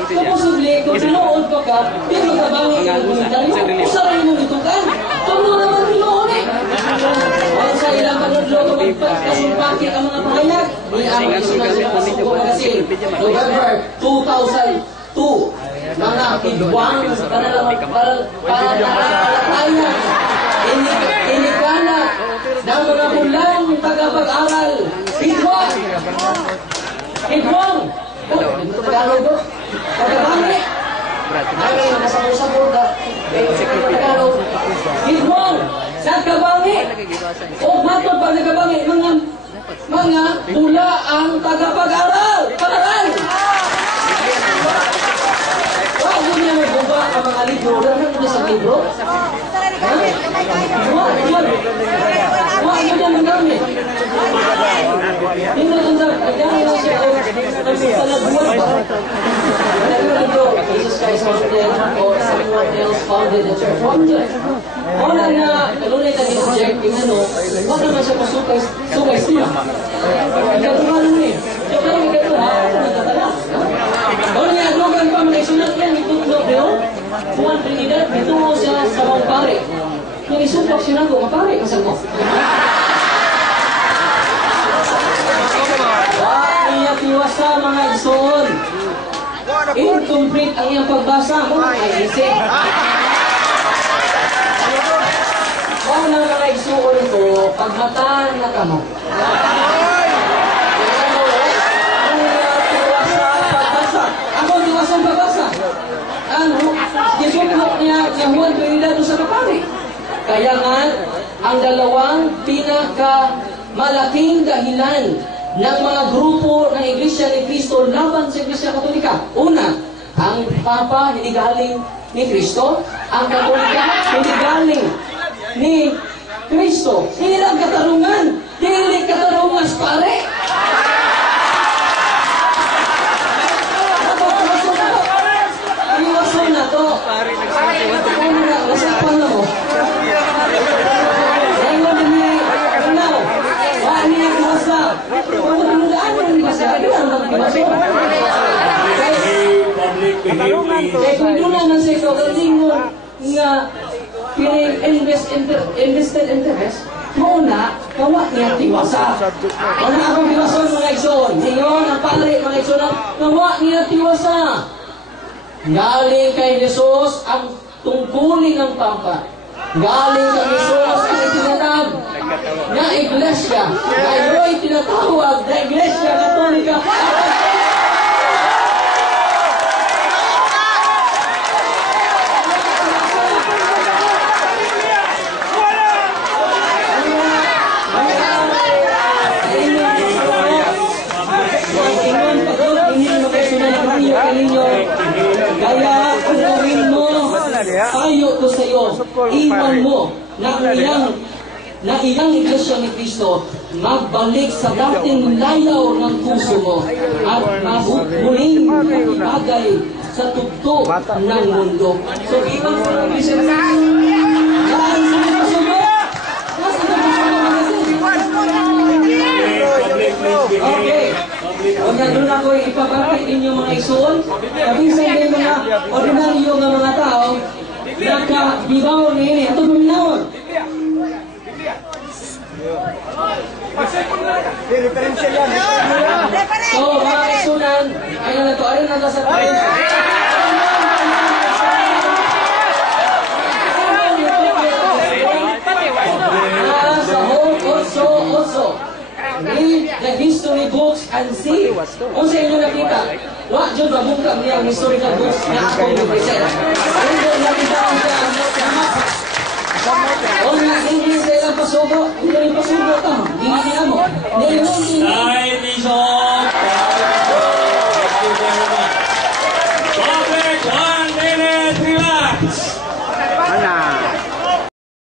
Posible, kung tinuod ko ka, pero kabangi ang komentaryo, usaray mo ito ka. Tulo naman tinuod eh. Kung sa ilang panudlo, magkasumpaki ang mga pahayag, ni ang isunod sa Pasuko Magazine, November 2002. Mga kidwang para nakakalayan, inikana ng mga bulang tagapag-aral. Kidwang! Tagalog ko. Pagkabangi. Ay, nasabot-sabot na. Tagalog. Kidwang! Nagkabangi. O matod pa nagkabangi. Mga pula ang tagapag-aral. Pag-aral! Wag mo niya magbaba ang mga libro. Dapat mo sa libro. Wag mo niya magamit. Hindi mo ito na siya nagsasaladbuan ba? Jesus Christ founded or someone else founded the church. Wag niya. Wala na, kanunay ka ni-object, wag naman siya pasukay siya. Ikatuhan mo eh. Yung parang ikatuhan, nagtatala. O niya, dogan pa mga isunat yan, ituto niyo. Juan Trinidad, ituto siya sa mga pare. Yung isupak siya na ko, mapare, kasal mo. Iyak iwasa mga igsoon. Incomplete ang iyang pagbasa mo, ay isip. Kung na mga igsoon ito, pagmataan na ka mo. Ako diwasang pagbasa. Gisubok niya Juan Trinidad sa kapari. Kaya nga, ang dalawang pinakamalaking dahilan ng mga grupo ng Iglesia ni Cristo laban sa Iglesia Katolika. Una, ang Papa hindi galing ni Cristo, ang Katolika hindi galing ni Cristo. Hirang katarungan, dili katarungas pare. Iwason na to. Nasapan na mo. Ngayon din now, wani ang basa. Kung nunudaan mo yung basa, doon ang magbasa. Kaya kung doon naman sa ikaw, galing mo nga invested interest, muna, kawa niya tiwasa. Wala akong tiwason mga igsoon. Ngayon, ang pare mga igsoon, kawa niya tiwasa. Galing kay Jesus ang tungkulin ng Papa. Galing kay Jesus ang itinatag na Iglesia. Ngayon tinatawag na Iglesia Katolika. Kaya kung gawin mo, tayo ko sa iyo, iwan mo na iyang Iglesia ni Cristo, magbalik sa dating layaw ng puso mo at muling makibagay sa tugtog ng mundo. So, iwan mo ng Iglesia ni Cristo. Dahil sa mga sumunod, okay. O nga doon ako ipapakit inyo mga isuon. Kabisan din mga ordinaryo ng mga tao nakabibaw ni ito buminawon. Referensya yan. So, mga kaisunan, ayun na to, ayun na to sa also read the history books and see kung sa inyo nakita wa dyan ba bukang niya ang historical books na ako yung present kung dyan nakita ang kung na hindi sa ilang pasubo hindi rin pasubo ito hindi niya mo